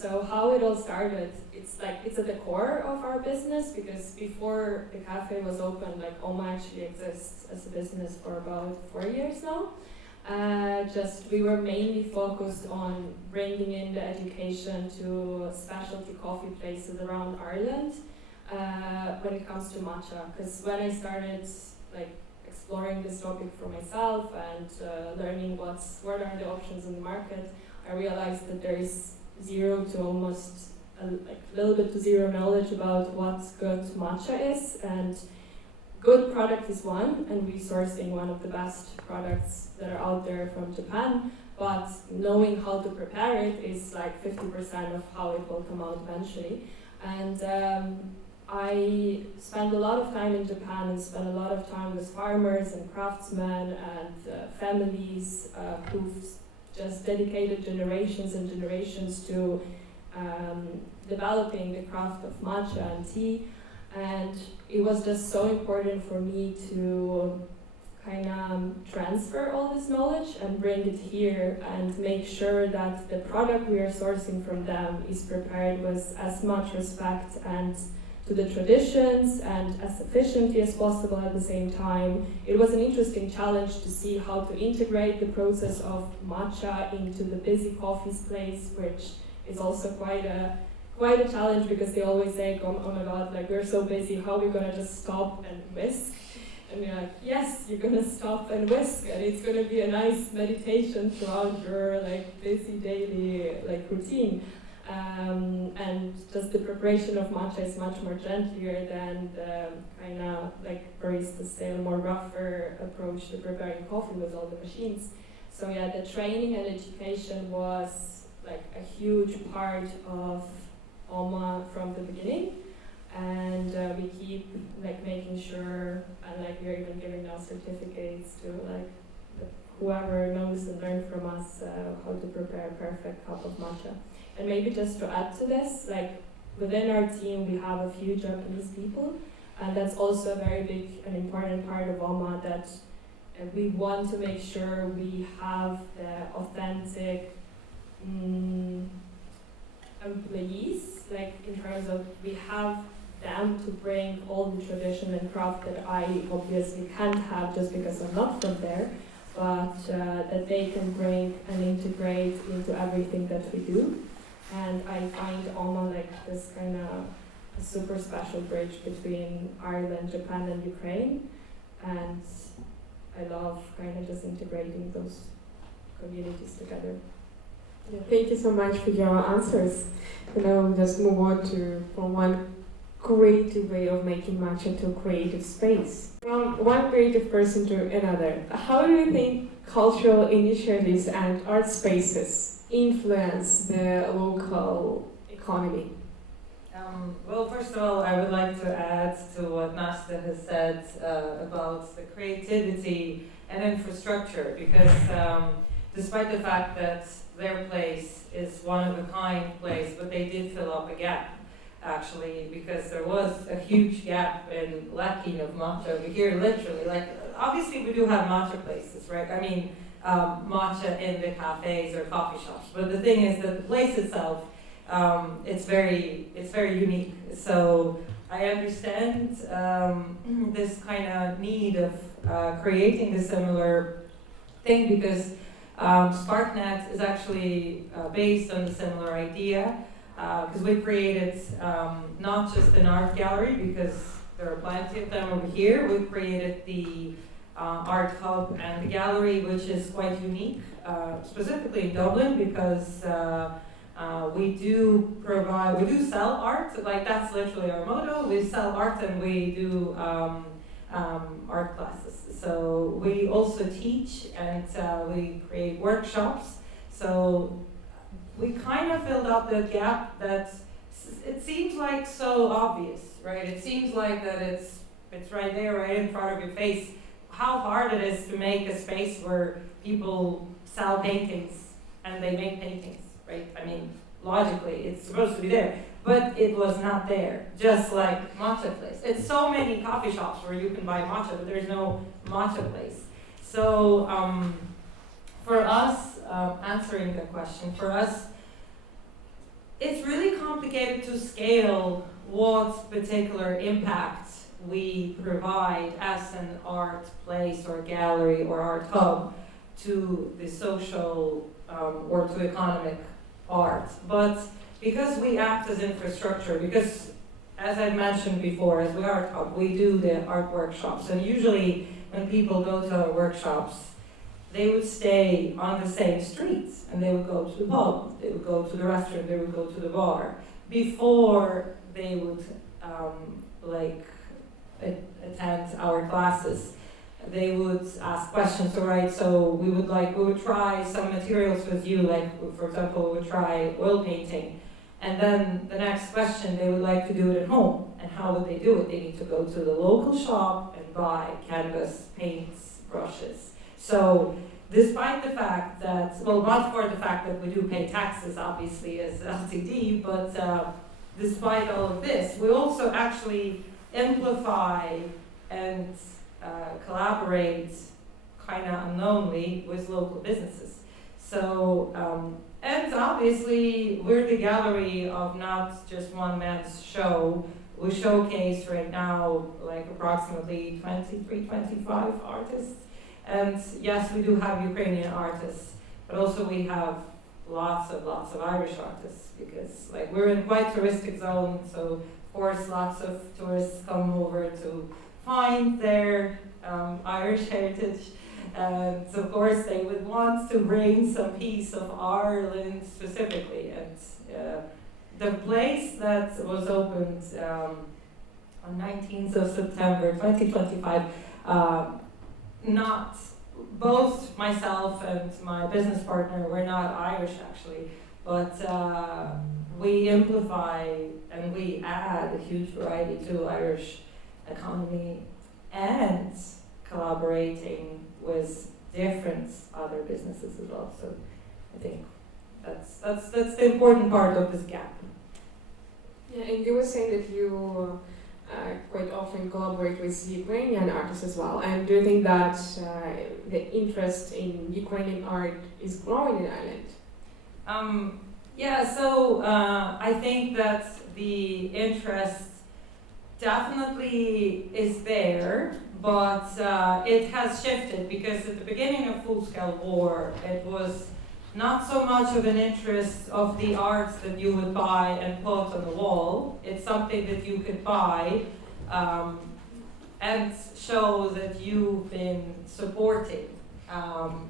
so how it all started, it's at the core of our business, because before the cafe was open, like Oma actually exists as a business for about 4 years now. Just we were mainly focused on bringing in the education to specialty coffee places around Ireland when it comes to matcha. Because when I started exploring this topic for myself and learning what are the options in the market, I realized that there is zero to almost a little bit to zero knowledge about what good matcha is. And good product is one, and we're sourcing one of the best products that are out there from Japan, but knowing how to prepare it is like 50% of how it will come out eventually. And I spent a lot of time in Japan and spent a lot of time with farmers and craftsmen and families who've just dedicated generations and generations to developing the craft of matcha and tea. And it was just so important for me to kind of transfer all this knowledge and bring it here and make sure that the product we are sourcing from them is prepared with as much respect and to the traditions and as efficiently as possible at the same time. It was an interesting challenge to see how to integrate the process of matcha into the busy coffee place, which is also quite a challenge, because they always say, oh my god, like we're so busy, how are we gonna just stop and whisk? And we're like, yes, you're gonna stop and whisk, and it's gonna be a nice meditation throughout your busy daily routine. And just the preparation of matcha is much more gentler than the kind of baristas say, a more rougher approach to preparing coffee with all the machines. So yeah, the training and education was a huge part of Oma from the beginning, and we keep making sure, and we're even giving now certificates to whoever knows and learn from us how to prepare a perfect cup of matcha. And maybe just to add to this, within our team we have a few Japanese people, and that's also a very big and important part of Oma, that we want to make sure we have the authentic employees, in terms of we have them to bring all the tradition and craft that I obviously can't have just because I'm not from there, but that they can bring and integrate into everything that we do. And I find Oma this kind of a super special bridge between Ireland, Japan and Ukraine, and I love kind of just integrating those communities together. Yeah, thank you so much for your answers. We'll just move on from one creative way of making matcha to a creative space. From one creative person to another, how do you think cultural initiatives and art spaces influence the local economy? Well, first of all, I would like to add to what Nastya has said about the creativity and infrastructure, because despite the fact that their place is one-of-a-kind place, but they did fill up a gap, actually, because there was a huge gap in lacking of matcha over here, literally. Obviously we do have matcha places, right? I mean, matcha in the cafes or coffee shops, but the thing is that the place itself, it's very unique. So I understand this kind of need of creating a similar thing, because SparkNet is actually based on a similar idea, because we created not just an art gallery, because there are plenty of them over here. We created the art hub and the gallery, which is quite unique, specifically in Dublin, because we do sell art. That's literally our motto. We sell art and we do art classes. So we also teach, and we create workshops. So we kind of filled up the gap that it seems like so obvious, right? It seems like that it's right there, right in front of your face, how hard it is to make a space where people sell paintings and they make paintings, right? I mean, logically, it's supposed to be there. but it was not there, just like matcha place. It's so many coffee shops where you can buy matcha, but there's no matcha place. So for us, answering the question, for us, it's really complicated to scale what particular impact we provide as an art place or gallery or art hub to the social or to economic art. But because we act as infrastructure, because as I mentioned before, as we are art hub, we do the art workshops, and usually when people go to our workshops, they would stay on the same streets, and they would go to the pub, they would go to the restaurant, they would go to the bar, before they would attend our classes. They would ask questions, all right, so we would try some materials with you, like for example, we would try oil painting, and then the next question, they would like to do it at home. And how would they do it? They need to go to the local shop and buy canvas, paints, brushes. So despite the fact that, well, not for the fact that we do pay taxes, obviously, as LTD, but despite all of this, we also actually amplify and collaborate kind of unknownly with local businesses. So, and obviously, we're the gallery of not just one man's show. We showcase right now like approximately 23, 25 artists. And yes, we do have Ukrainian artists, but also we have lots of Irish artists, because like we're in quite touristic zone, so of course lots of tourists come over to find their Irish heritage. And of course they would want to bring some piece of Ireland specifically. And the place that was opened on 19th of September 2025, not both myself and my business partner were not Irish actually, but we amplify and we add a huge variety to Irish economy and collaborating with different other businesses as well. So I think that's the important part of this gap. Yeah, and you were saying that you quite often collaborate with Ukrainian artists as well. And do you think that the interest in Ukrainian art is growing in Ireland? Yeah, so I think that the interest definitely is there, but it has shifted, because at the beginning of full-scale war, it was not so much of an interest of the arts that you would buy and put on the wall. It's something that you could buy and show that you've been supporting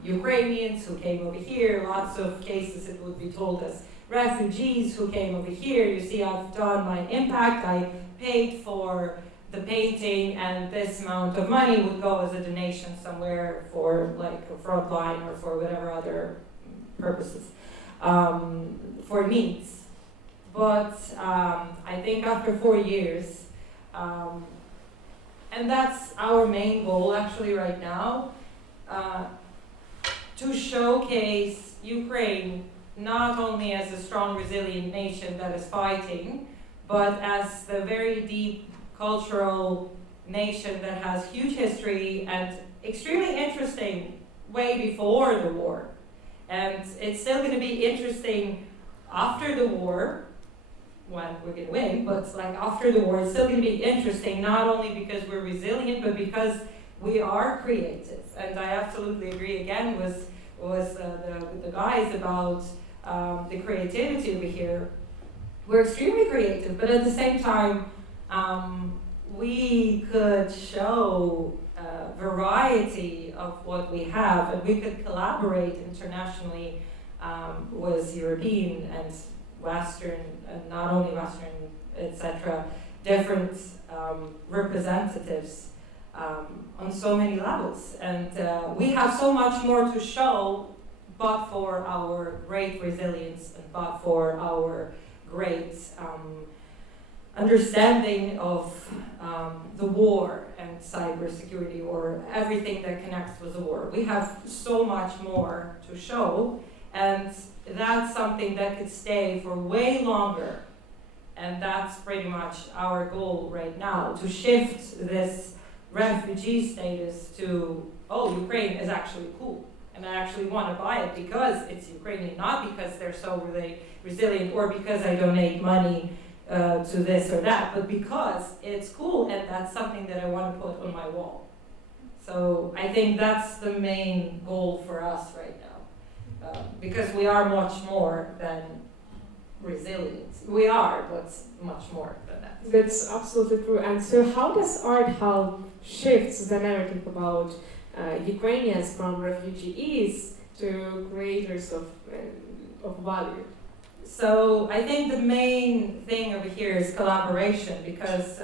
Ukrainians who came over here. Lots of cases it would be told as refugees who came over here. You see, I've done my impact. I paid for the painting, and this amount of money would go as a donation somewhere for like a frontline or for whatever other purposes, for needs. But I think after 4 years, and that's our main goal actually right now, to showcase Ukraine not only as a strong, resilient nation that is fighting, but as the very deep cultural nation that has huge history and extremely interesting way before the war. And it's still going to be interesting after the war, when we're going to win, but like after the war, it's still going to be interesting, not only because we're resilient, but because we are creative. And I absolutely agree again with the guys about the creativity over here. We're extremely creative, but at the same time, we could show variety of what we have, and we could collaborate internationally with European and Western, and not only Western, etc., different representatives on so many levels. And we have so much more to show, but for our great resilience and but for our great understanding of the war and cybersecurity, or everything that connects with the war. We have so much more to show, and that's something that could stay for way longer And that's pretty much our goal right now, to shift this refugee status to, oh, Ukraine is actually cool. And I actually want to buy it because it's Ukrainian, not because they're so really resilient or because I donate money to this or that, but because it's cool and that's something that I want to put on my wall. So I think that's the main goal for us right now, because we are much more than resilient. We are, but much more than that. That's absolutely true. And so how does art help shift the narrative about Ukrainians from refugees to creators of value? So I think the main thing over here is collaboration, because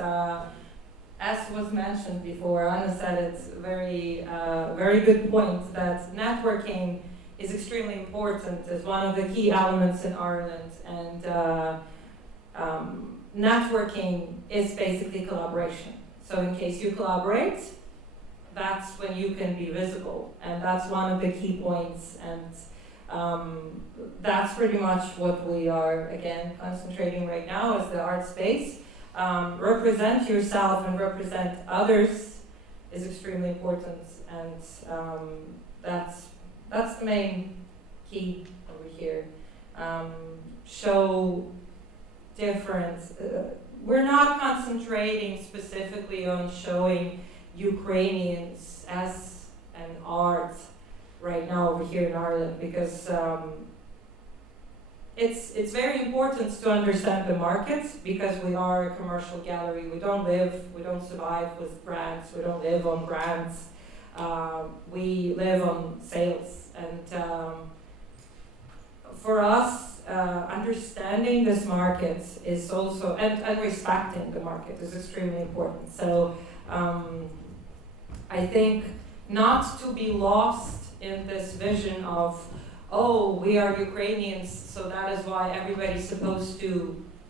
as was mentioned before, Anna said it's very good point that networking is extremely important as one of the key elements in Ireland, and networking is basically collaboration. So in case you collaborate, that's when you can be visible, and that's one of the key points, and that's pretty much what we are, again, concentrating right now as the art space. Represent yourself and represent others is extremely important, and that's the main key over here. Show different, we're not concentrating specifically on showing Ukrainians as an art right now over here in Ireland, because it's very important to understand the market, because we are a commercial gallery. We don't survive with brands, we don't live on brands. We live on sales, and for us, understanding this market is also, and respecting the market is extremely important. So I think not to be lost in this vision of, oh, we are Ukrainians, so that is why everybody's supposed to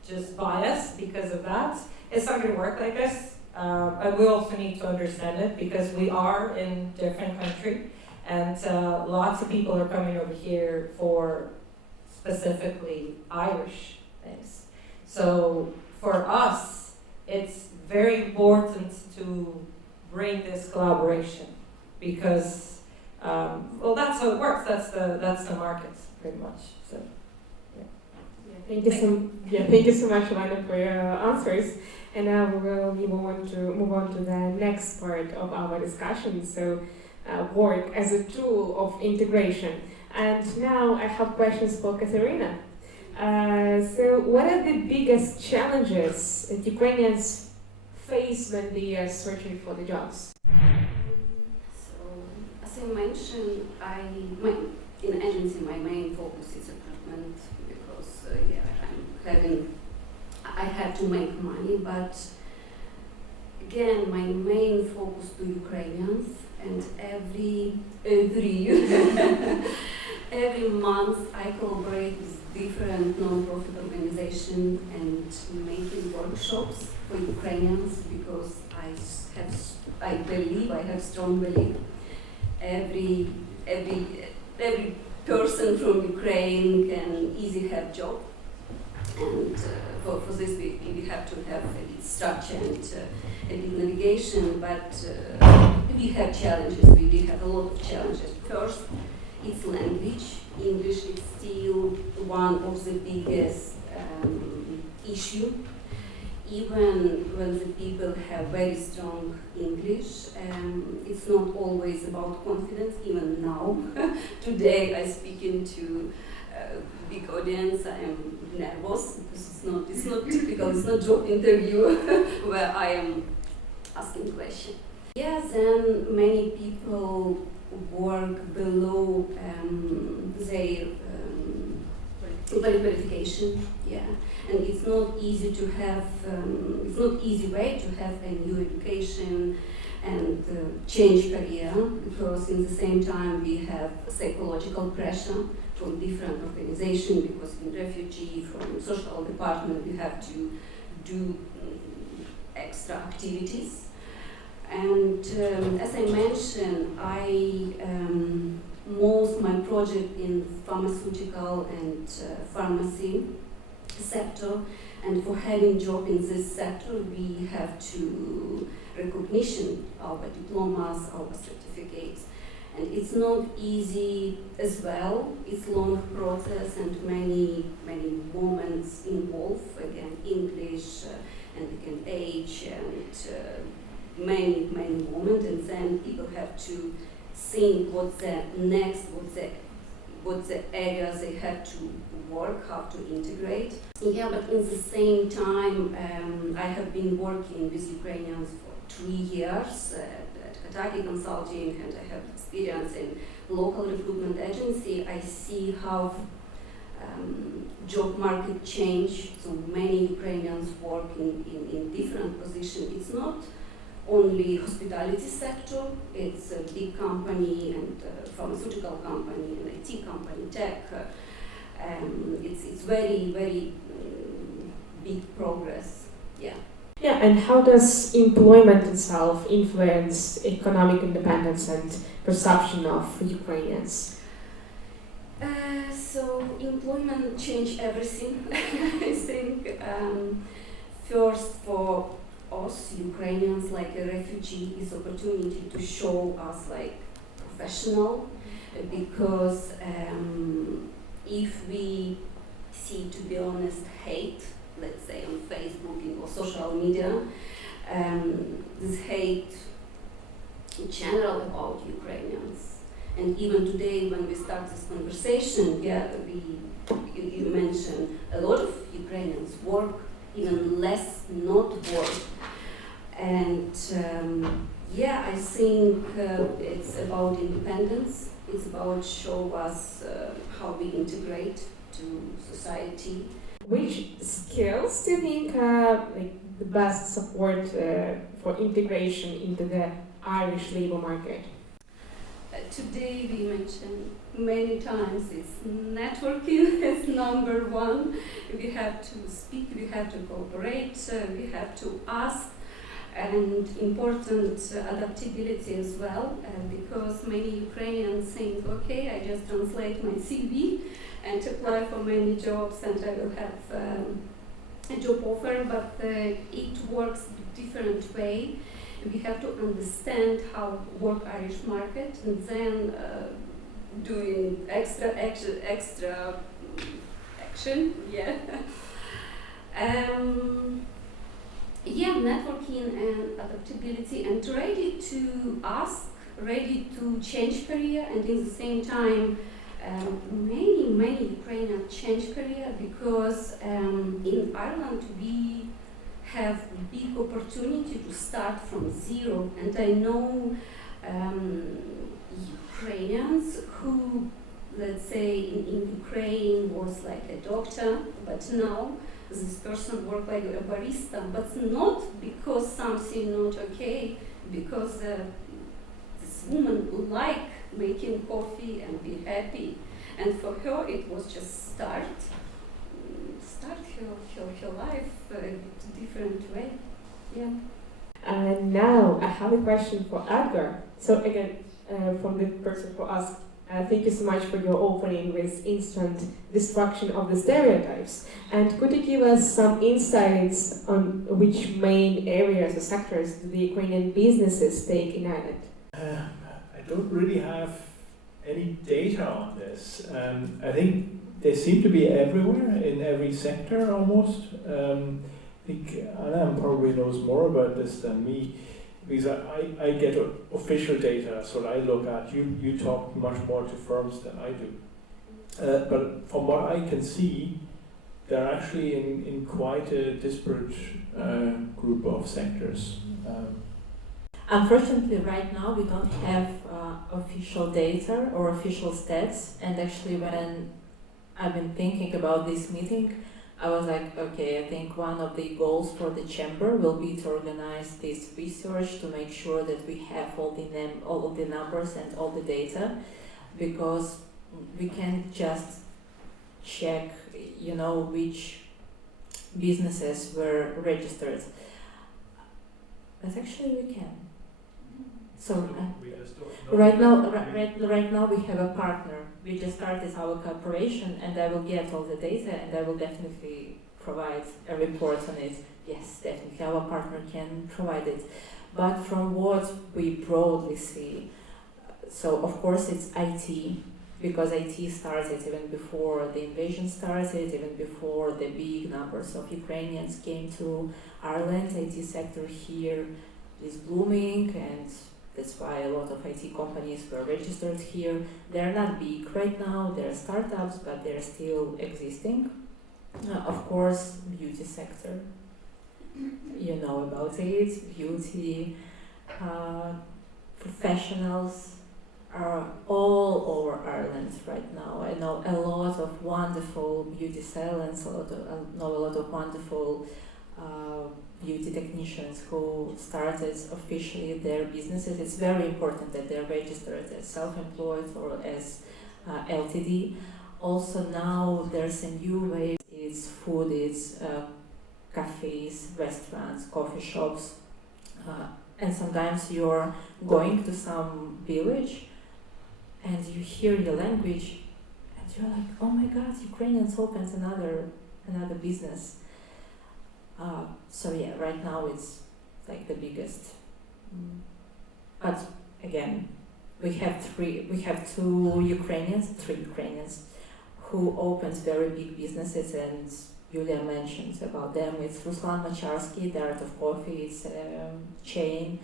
just buy us because of that. It's not going to work like this. And we also need to understand it, because we are in different country, and lots of people are coming over here for specifically Irish things. So for us, it's very important to bring this collaboration, because well, that's how it works. That's the market pretty much. So Thank you so much, Lana, for your answers. And now we will move on to the next part of our discussion. So, work as a tool of integration. And now I have questions for Katerina. So, what are the biggest challenges that Ukrainians face when they are searching for the jobs? So, as I mentioned, in agency my main focus is recruitment, because I have to make money, but again, my main focus to Ukrainians, and every every month I collaborate with different non-profit organizations and making workshops for Ukrainians, because I have strong belief every person from Ukraine can easily have job. And for this we have to have a bit structure and a bit navigation, but we have challenges. We have a lot of challenges. First, it's language. English is still one of the biggest issue. Even when the people have very strong English, it's not always about confidence. Even now, today I speaking to big audience. I am nervous because it's not typical. It's not job interview where I am asking questions. Yes, and many people work below their qualification. Yeah, and it's not easy to have. It's not easy way to have a new education and change career, because in the same time we have psychological pressure from different organizations, because in refugee, from social department, we have to do extra activities. And as I mentioned, most my project in pharmaceutical and pharmacy sector, And for having job in this sector, we have to recognition our diplomas, our certificates. And it's not easy as well. It's a long process and many moments involved. Again, English and again age and many moments. And then people have to think what's the next, what's the areas they have to work, how to integrate. Yeah, but in the same time, I have been working with Ukrainians for 3 years at Kataki Consulting, and I have experience in local recruitment agency. I see how job market change. So many Ukrainians work in different positions. It's not only hospitality sector, it's a big company and pharmaceutical company and IT company, tech. It's very big progress. Yeah. Yeah, and how does employment itself influence economic independence and perception of Ukrainians? So employment changed everything. I think first for us Ukrainians, like a refugee, is opportunity to show us like professional, because if we see, to be honest, hate, let's say on Facebook or social media, this hate in general about Ukrainians. And even today, when we start this conversation, you mentioned a lot of Ukrainians work, even less not work. And I think it's about independence. It's about show us how we integrate to society. Which skills do you think are the best support for integration into the Irish labor market? Today we mentioned many times it's networking is number one. We have to speak, we have to cooperate, we have to ask, and important adaptability as well, because many Ukrainians think, okay, I just translate my CV and apply for many jobs and I will have a job offer, but it works different way. We have to understand how work Irish market, and then doing extra action. Networking and adaptability, and ready to ask, ready to change career, and in the same time, many Ukrainians change career because in Ireland we have big opportunity to start from zero, and I know Ukrainians who, let's say, in Ukraine was like a doctor, but now this person work like a barista, but not because something not okay, because this woman like making coffee and be happy, and for her it was just start her life a different way. Yeah. And now I have a question for Edgar. So again, from the person who asked, thank you so much for your opening with instant destruction of the stereotypes. And could you give us some insights on which main areas or sectors do the Ukrainian businesses take in Ireland? I don't really have any data on this. I think they seem to be everywhere, in every sector almost. I think Anna probably knows more about this than me, because I get official data, that's what I look at. You talk much more to firms than I do. But from what I can see, they're actually in quite a disparate group of sectors. Unfortunately, right now we don't have official data or official stats, and actually when I've been thinking about this meeting, I was like, okay, I think one of the goals for the chamber will be to organize this research to make sure that we have all of the numbers and all the data, because we can't just check, which businesses were registered. But actually we can. So right now we have a partner. We just started our cooperation, and I will get all the data, and I will definitely provide a report on it, yes, definitely our partner can provide it. But from what we broadly see, so of course it's IT, because IT started even before the invasion started, even before the big numbers of Ukrainians came to Ireland. IT sector here is blooming, and that's why a lot of IT companies were registered here. They're not big right now, they're startups, but they're still existing. Of course, beauty sector, you know about it, beauty, professionals are all over Ireland right now. I know a lot of wonderful beauty salons, I know a lot of wonderful beauty technicians who started officially their businesses. It's very important that they're registered as self-employed or as LTD. Also now there's a new way, it's food, it's cafes, restaurants, coffee shops, and sometimes you're going to some village and you hear your language and you're like, oh my god, Ukrainians opened another business. So yeah, right now it's like the biggest. But again, we have three Ukrainians who opened very big businesses, and Yulia mentioned about them. It's Ruslan Macharsky, the Art of Coffee, it's a chain.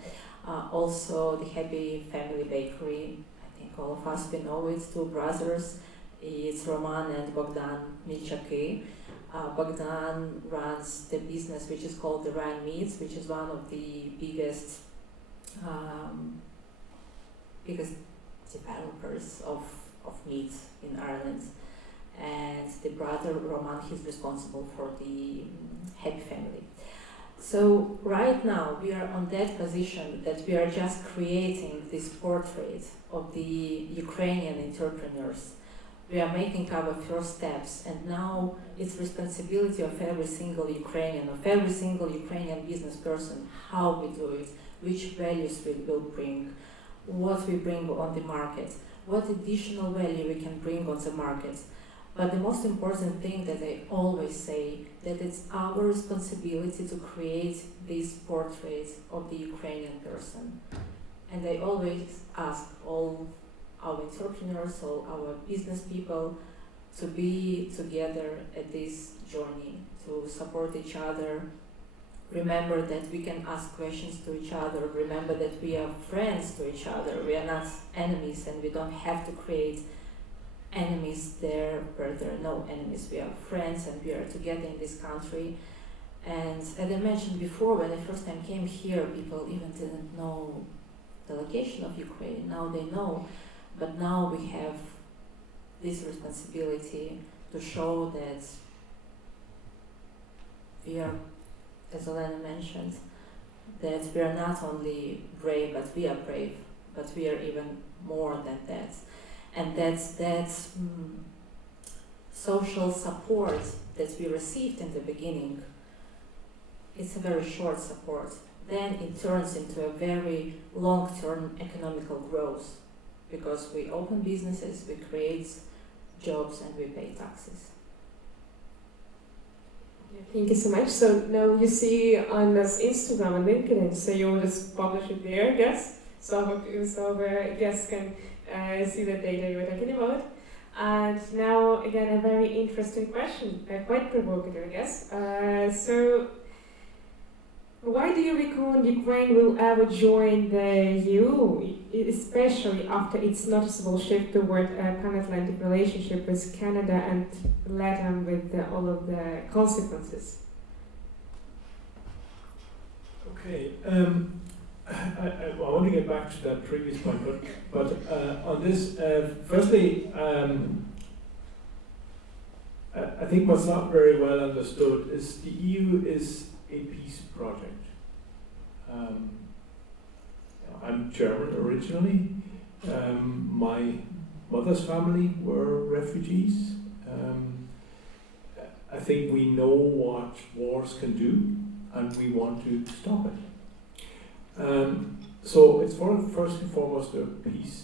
Also the Happy Family Bakery, I think all of us we know it, two brothers. It's Roman and Bogdan Milchaki. Bogdan runs the business which is called the Ryan Meats, which is one of the biggest developers of meat in Ireland. And the brother Roman, he's responsible for the Happy Family. So right now we are on that position that we are just creating this portrait of the Ukrainian entrepreneurs. We are making our first steps, and now it's responsibility of every single Ukrainian, of every single Ukrainian business person, how we do it, which values we will bring, what we bring on the market, what additional value we can bring on the market. But the most important thing that I always say, that it's our responsibility to create this portrait of the Ukrainian person. And I always ask all our entrepreneurs, all our business people to be together at this journey, to support each other. Remember that we can ask questions to each other. Remember that we are friends to each other. We are not enemies, and we don't have to create enemies there where there are no enemies. We are friends and we are together in this country. And as I mentioned before, when I first time came here, people even didn't know the location of Ukraine. Now they know. But now we have this responsibility to show that we are, as Elena mentioned, that we are not only brave, but we are brave, but we are even more than that. And that social support that we received in the beginning, it's a very short support. Then it turns into a very long-term economical growth, because we open businesses, we create jobs, and we pay taxes. Thank you so much. So now you see on this Instagram and LinkedIn, so you will just publish it there, I guess. So our guests can see the data you were talking about. And now, again, a very interesting question, quite provocative, I guess. So, why do you reckon Ukraine will ever join the EU, especially after its noticeable shift toward a pan-Atlantic relationship with Canada and LATAM with all of the consequences? Okay. I want to get back to that previous point, but on this, firstly, I think what's not very well understood is the EU is a peace project. I'm German originally. My mother's family were refugees. I think we know what wars can do, and we want to stop it. So it's first and foremost a peace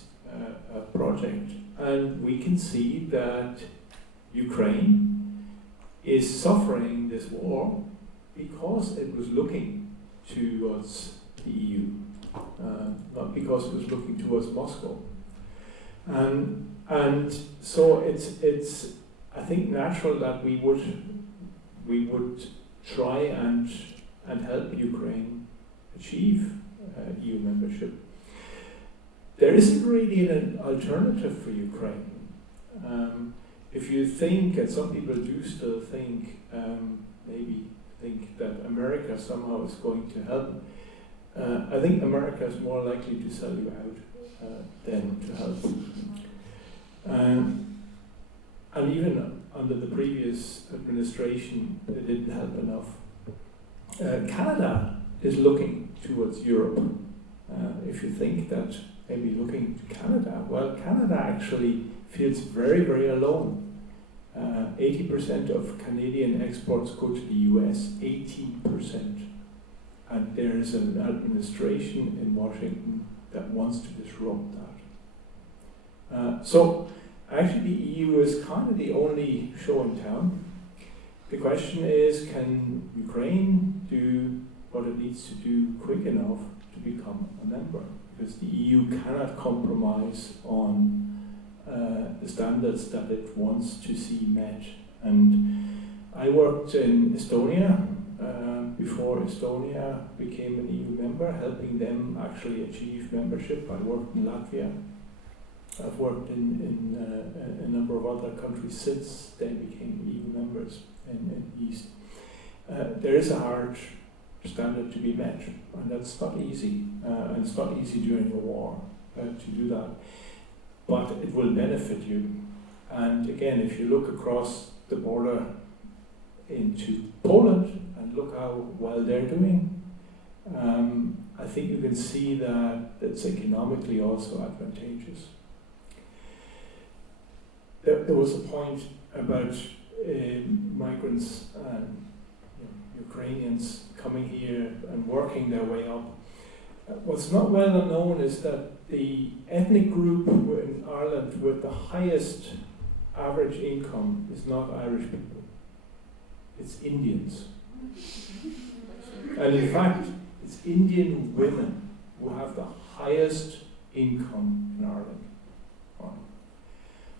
project, and we can see that Ukraine is suffering this war because it was looking towards the EU, not because it was looking towards Moscow. And so it's I think natural that we would try and help Ukraine achieve EU membership. There isn't really an alternative for Ukraine. If you think, and some people do still think, maybe think that America somehow is going to help, I think America is more likely to sell you out than to help. And even under the previous administration, it didn't help enough. Canada is looking towards Europe. If you think that maybe looking to Canada, well, Canada actually feels very, very alone. 80% of Canadian exports go to the US, 18%. And there is an administration in Washington that wants to disrupt that. So actually the EU is kind of the only show in town. The question is, can Ukraine do what it needs to do quick enough to become a member? Because the EU cannot compromise on the standards that it wants to see met. And I worked in Estonia before Estonia became an EU member, helping them actually achieve membership. I worked in Latvia. I've worked in a number of other countries since they became EU members in the East. There is a hard standard to be met, and that's not easy. And it's not easy during a war to do that. But it will benefit you. And again, if you look across the border into Poland and look how well they're doing, I think you can see that it's economically also advantageous. There was a point about migrants and Ukrainians coming here and working their way up. What's not well known is that the ethnic group in Ireland with the highest average income is not Irish people, it's Indians. And in fact, it's Indian women who have the highest income in Ireland.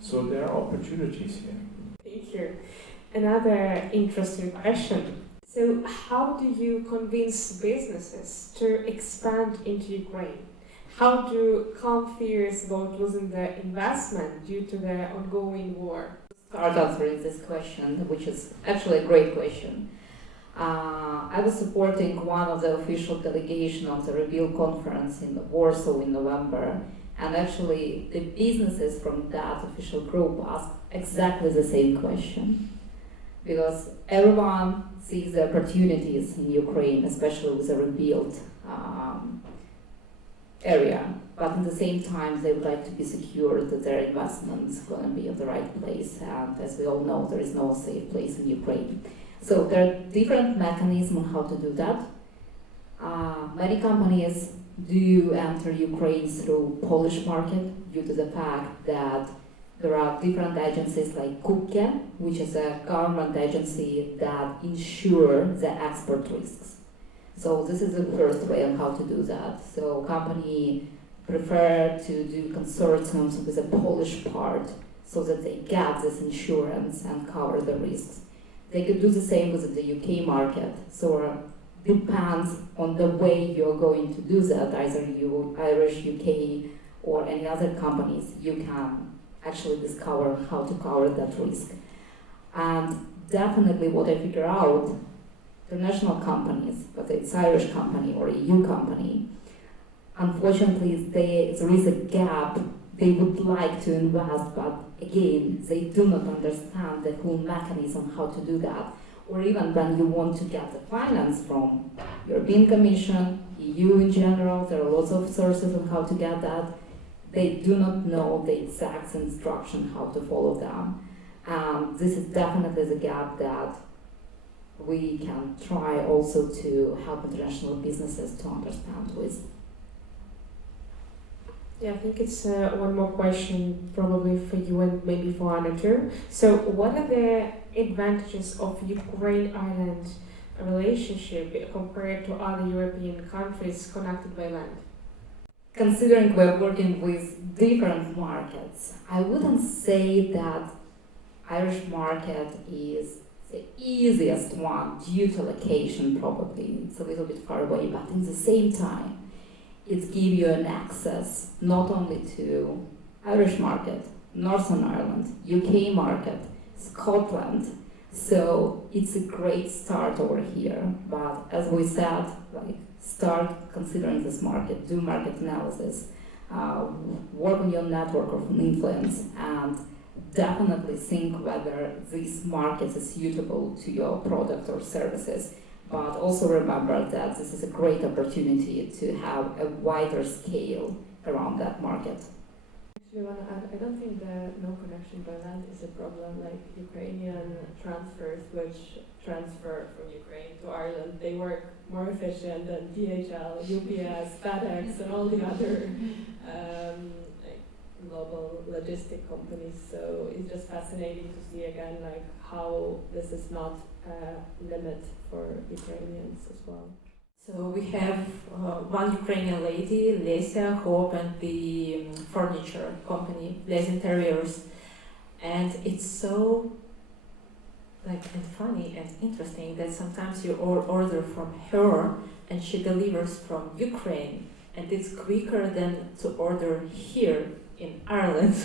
So there are opportunities here. Thank you. Another interesting question. So how do you convince businesses to expand into Ukraine? How to calm fears about losing the investment due to the ongoing war? Start answering this question, which is actually a great question. I was supporting one of the official delegation of the Reveal conference in Warsaw in November, and actually the businesses from that official group asked exactly the same question. Because everyone sees the opportunities in Ukraine, especially with the rebuilt area, but at the same time they would like to be secure that their investments are going to be at the right place, and as we all know, there is no safe place in Ukraine. So there are different mechanisms on how to do that. Many companies do enter Ukraine through Polish market due to the fact that there are different agencies like KUKE, which is a government agency that insure the export risks. So this is the first way on how to do that. So company prefer to do consortiums with the Polish part so that they get this insurance and cover the risks. They could do the same with the UK market. So depends on the way you're going to do that, either you Irish, UK, or any other companies, you can actually discover how to cover that risk. And definitely what I figure out, international companies, whether it's Irish company or EU company, unfortunately there is a gap. They would like to invest, but again, they do not understand the whole mechanism how to do that. Or even when you want to get the finance from European Commission, EU in general, there are lots of sources on how to get that. They do not know the exact instruction how to follow them. This is definitely the gap that we can try also to help international businesses to understand with. Yeah, I think it's one more question probably for you and maybe for Anna too. So what are the advantages of Ukraine-Ireland relationship compared to other European countries connected by land? Considering we're working with different markets, I wouldn't say that Irish market is the easiest one due to location probably. It's a little bit far away, but at the same time, it gives you an access not only to Irish market, Northern Ireland, UK market, Scotland. So it's a great start over here. But as we said, like start considering this market, do market analysis, work on your network of influence, and definitely think whether this market is suitable to your product or services. But also remember that this is a great opportunity to have a wider scale around that market. Actually, I want to add, I don't think the no connection by land is a problem. Like Ukrainian transfers, which transfer from Ukraine to Ireland, they work more efficient than DHL, UPS, FedEx, and all the other like global logistic companies. So it's just fascinating to see again like how this is not a limit for Ukrainians as well. So we have one Ukrainian lady, Lesia, who opened the furniture company, Les Interiors, and it's so and funny and interesting that sometimes you order from her and she delivers from Ukraine, and it's quicker than to order here in Ireland.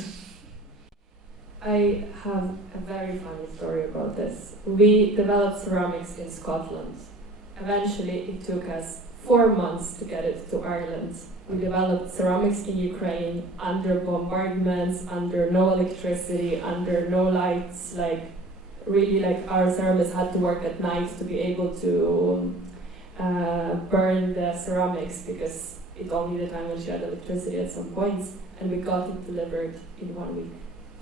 I have a very funny story about this. We developed ceramics in Scotland. Eventually, it took us 4 months to get it to Ireland. We developed ceramics in Ukraine under bombardments, under no electricity, under no lights. Like, really, like our ceramists had to work at night to be able to burn the ceramics because it all needed time when she had electricity at some points. And we got it delivered in 1 week.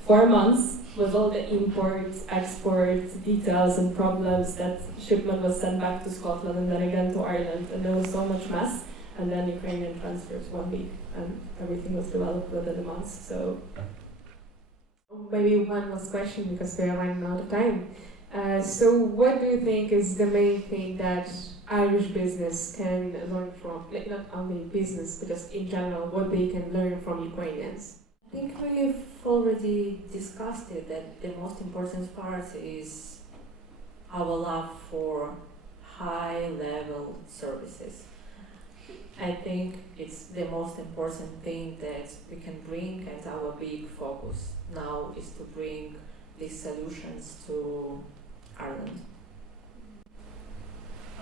4 months with all the import, export details and problems that shipment was sent back to Scotland and then again to Ireland, and there was so much mess. And then Ukrainian transfers 1 week, and everything was developed within a month. So maybe one last question because we are running out of time. So what do you think is the main thing that Irish business can learn from, like not only business, but just in general, what they can learn from Ukrainians? I think we've already discussed it, that the most important part is our love for high-level services. I think it's the most important thing that we can bring, and our big focus now is to bring these solutions to Ireland.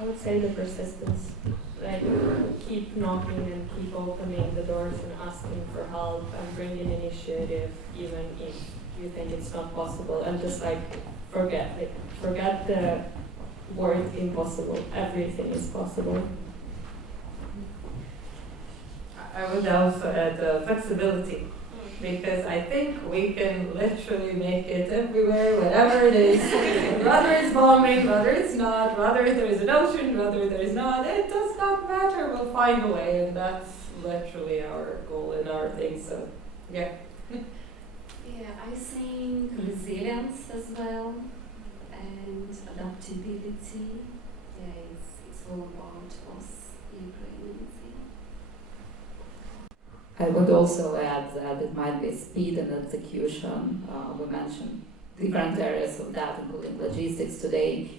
I would say the persistence. Like, keep knocking and keep opening the doors and asking for help and bringing initiative, even if you think it's not possible, and just like forget the word impossible. Everything is possible. I would also add flexibility, because I think we can literally make it everywhere, whatever it is. Whether it's bombing, whether it's not, whether there is an ocean, whether there is not, it does not matter. We'll find a way, and that's literally our goal and our thing. So, yeah. Yeah, I think resilience as well and adaptability. Yeah, it's all about us Ukrainians. I would also add that it might be speed and execution. We mentioned different areas of that, including logistics today,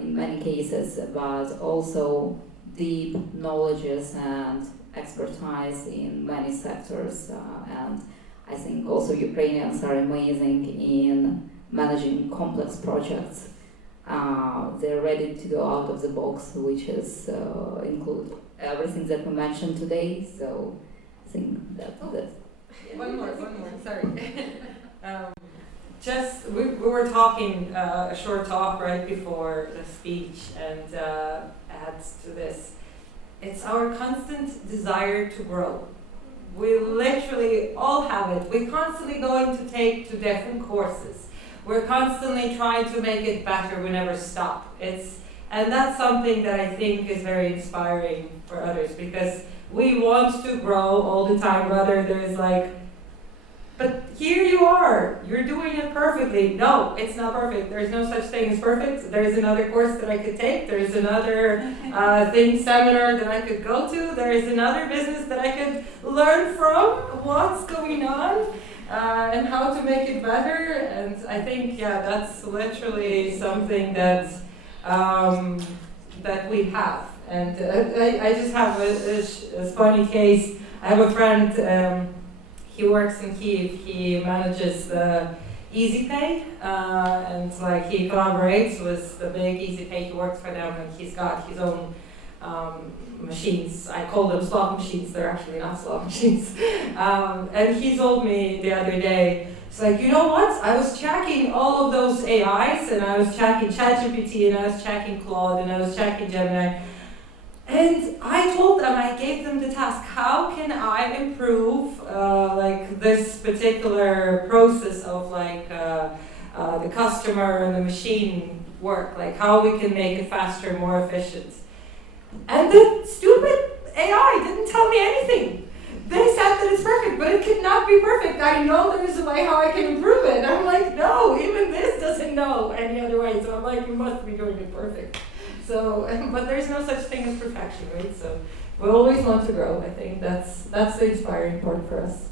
in many cases, but also deep knowledges and expertise in many sectors. And I think also Ukrainians are amazing in managing complex projects. They're ready to go out of the box, which is include everything that we mentioned today. So I think that's One more, sorry. We were talking a short talk right before the speech, and adds to this. It's our constant desire to grow. We literally all have it. We're constantly going to take 2 different courses. We're constantly trying to make it better. We never stop. And that's something that I think is very inspiring for others, because we want to grow all the time, rather there's like, but here you are, you're doing it perfectly. No, it's not perfect. There's no such thing as perfect. There's another course that I could take. There's another seminar that I could go to. There's another business that I could learn from what's going on and how to make it better. And I think, yeah, that's literally something that that we have. And I just have a funny case. I have a friend. He works in Kyiv. He manages the EasyPay, and like he collaborates with the big EasyPay. He works for them, and he's got his own machines. I call them slot machines. They're actually not slot machines. And he told me the other day, it's like, you know what? I was checking all of those AIs, and I was checking ChatGPT, and I was checking Claude, and I was checking Gemini. And I told them, I gave them the task, how can I improve like this particular process of like the customer and the machine work, like how we can make it faster, more efficient. And the stupid AI didn't tell me anything. They said that it's perfect, but it could not be perfect. I know there's a way how I can improve it. And I'm like, no, even this doesn't know any other way. So I'm like, you must be doing it perfect. So, but there's no such thing as perfection, right? So we always want to grow. I think that's the inspiring part for us.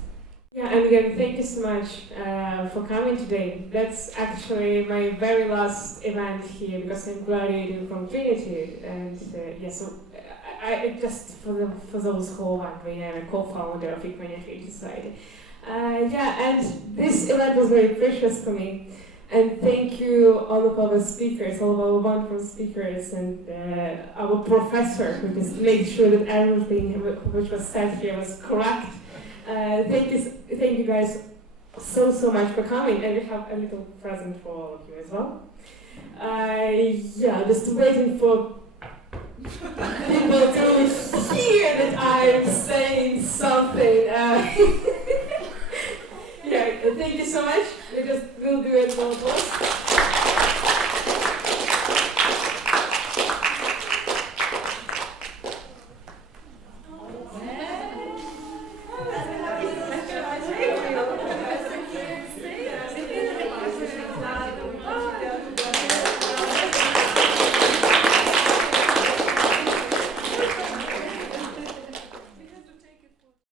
Yeah, and again, thank you so much for coming today. That's actually my very last event here because I'm graduating from Trinity, and yeah, so I just for those who are wondering, I'm a co-founder of Ukrainian Creative Society. Yeah, and this event was very precious for me. And thank you all of our speakers, all of our wonderful speakers, and our professor who just made sure that everything which was said here was correct. Thank you guys so much for coming, and we have a little present for all of you as well. Yeah, just waiting for people to hear that I'm saying something. Yeah, thank you so much. We'll do it more.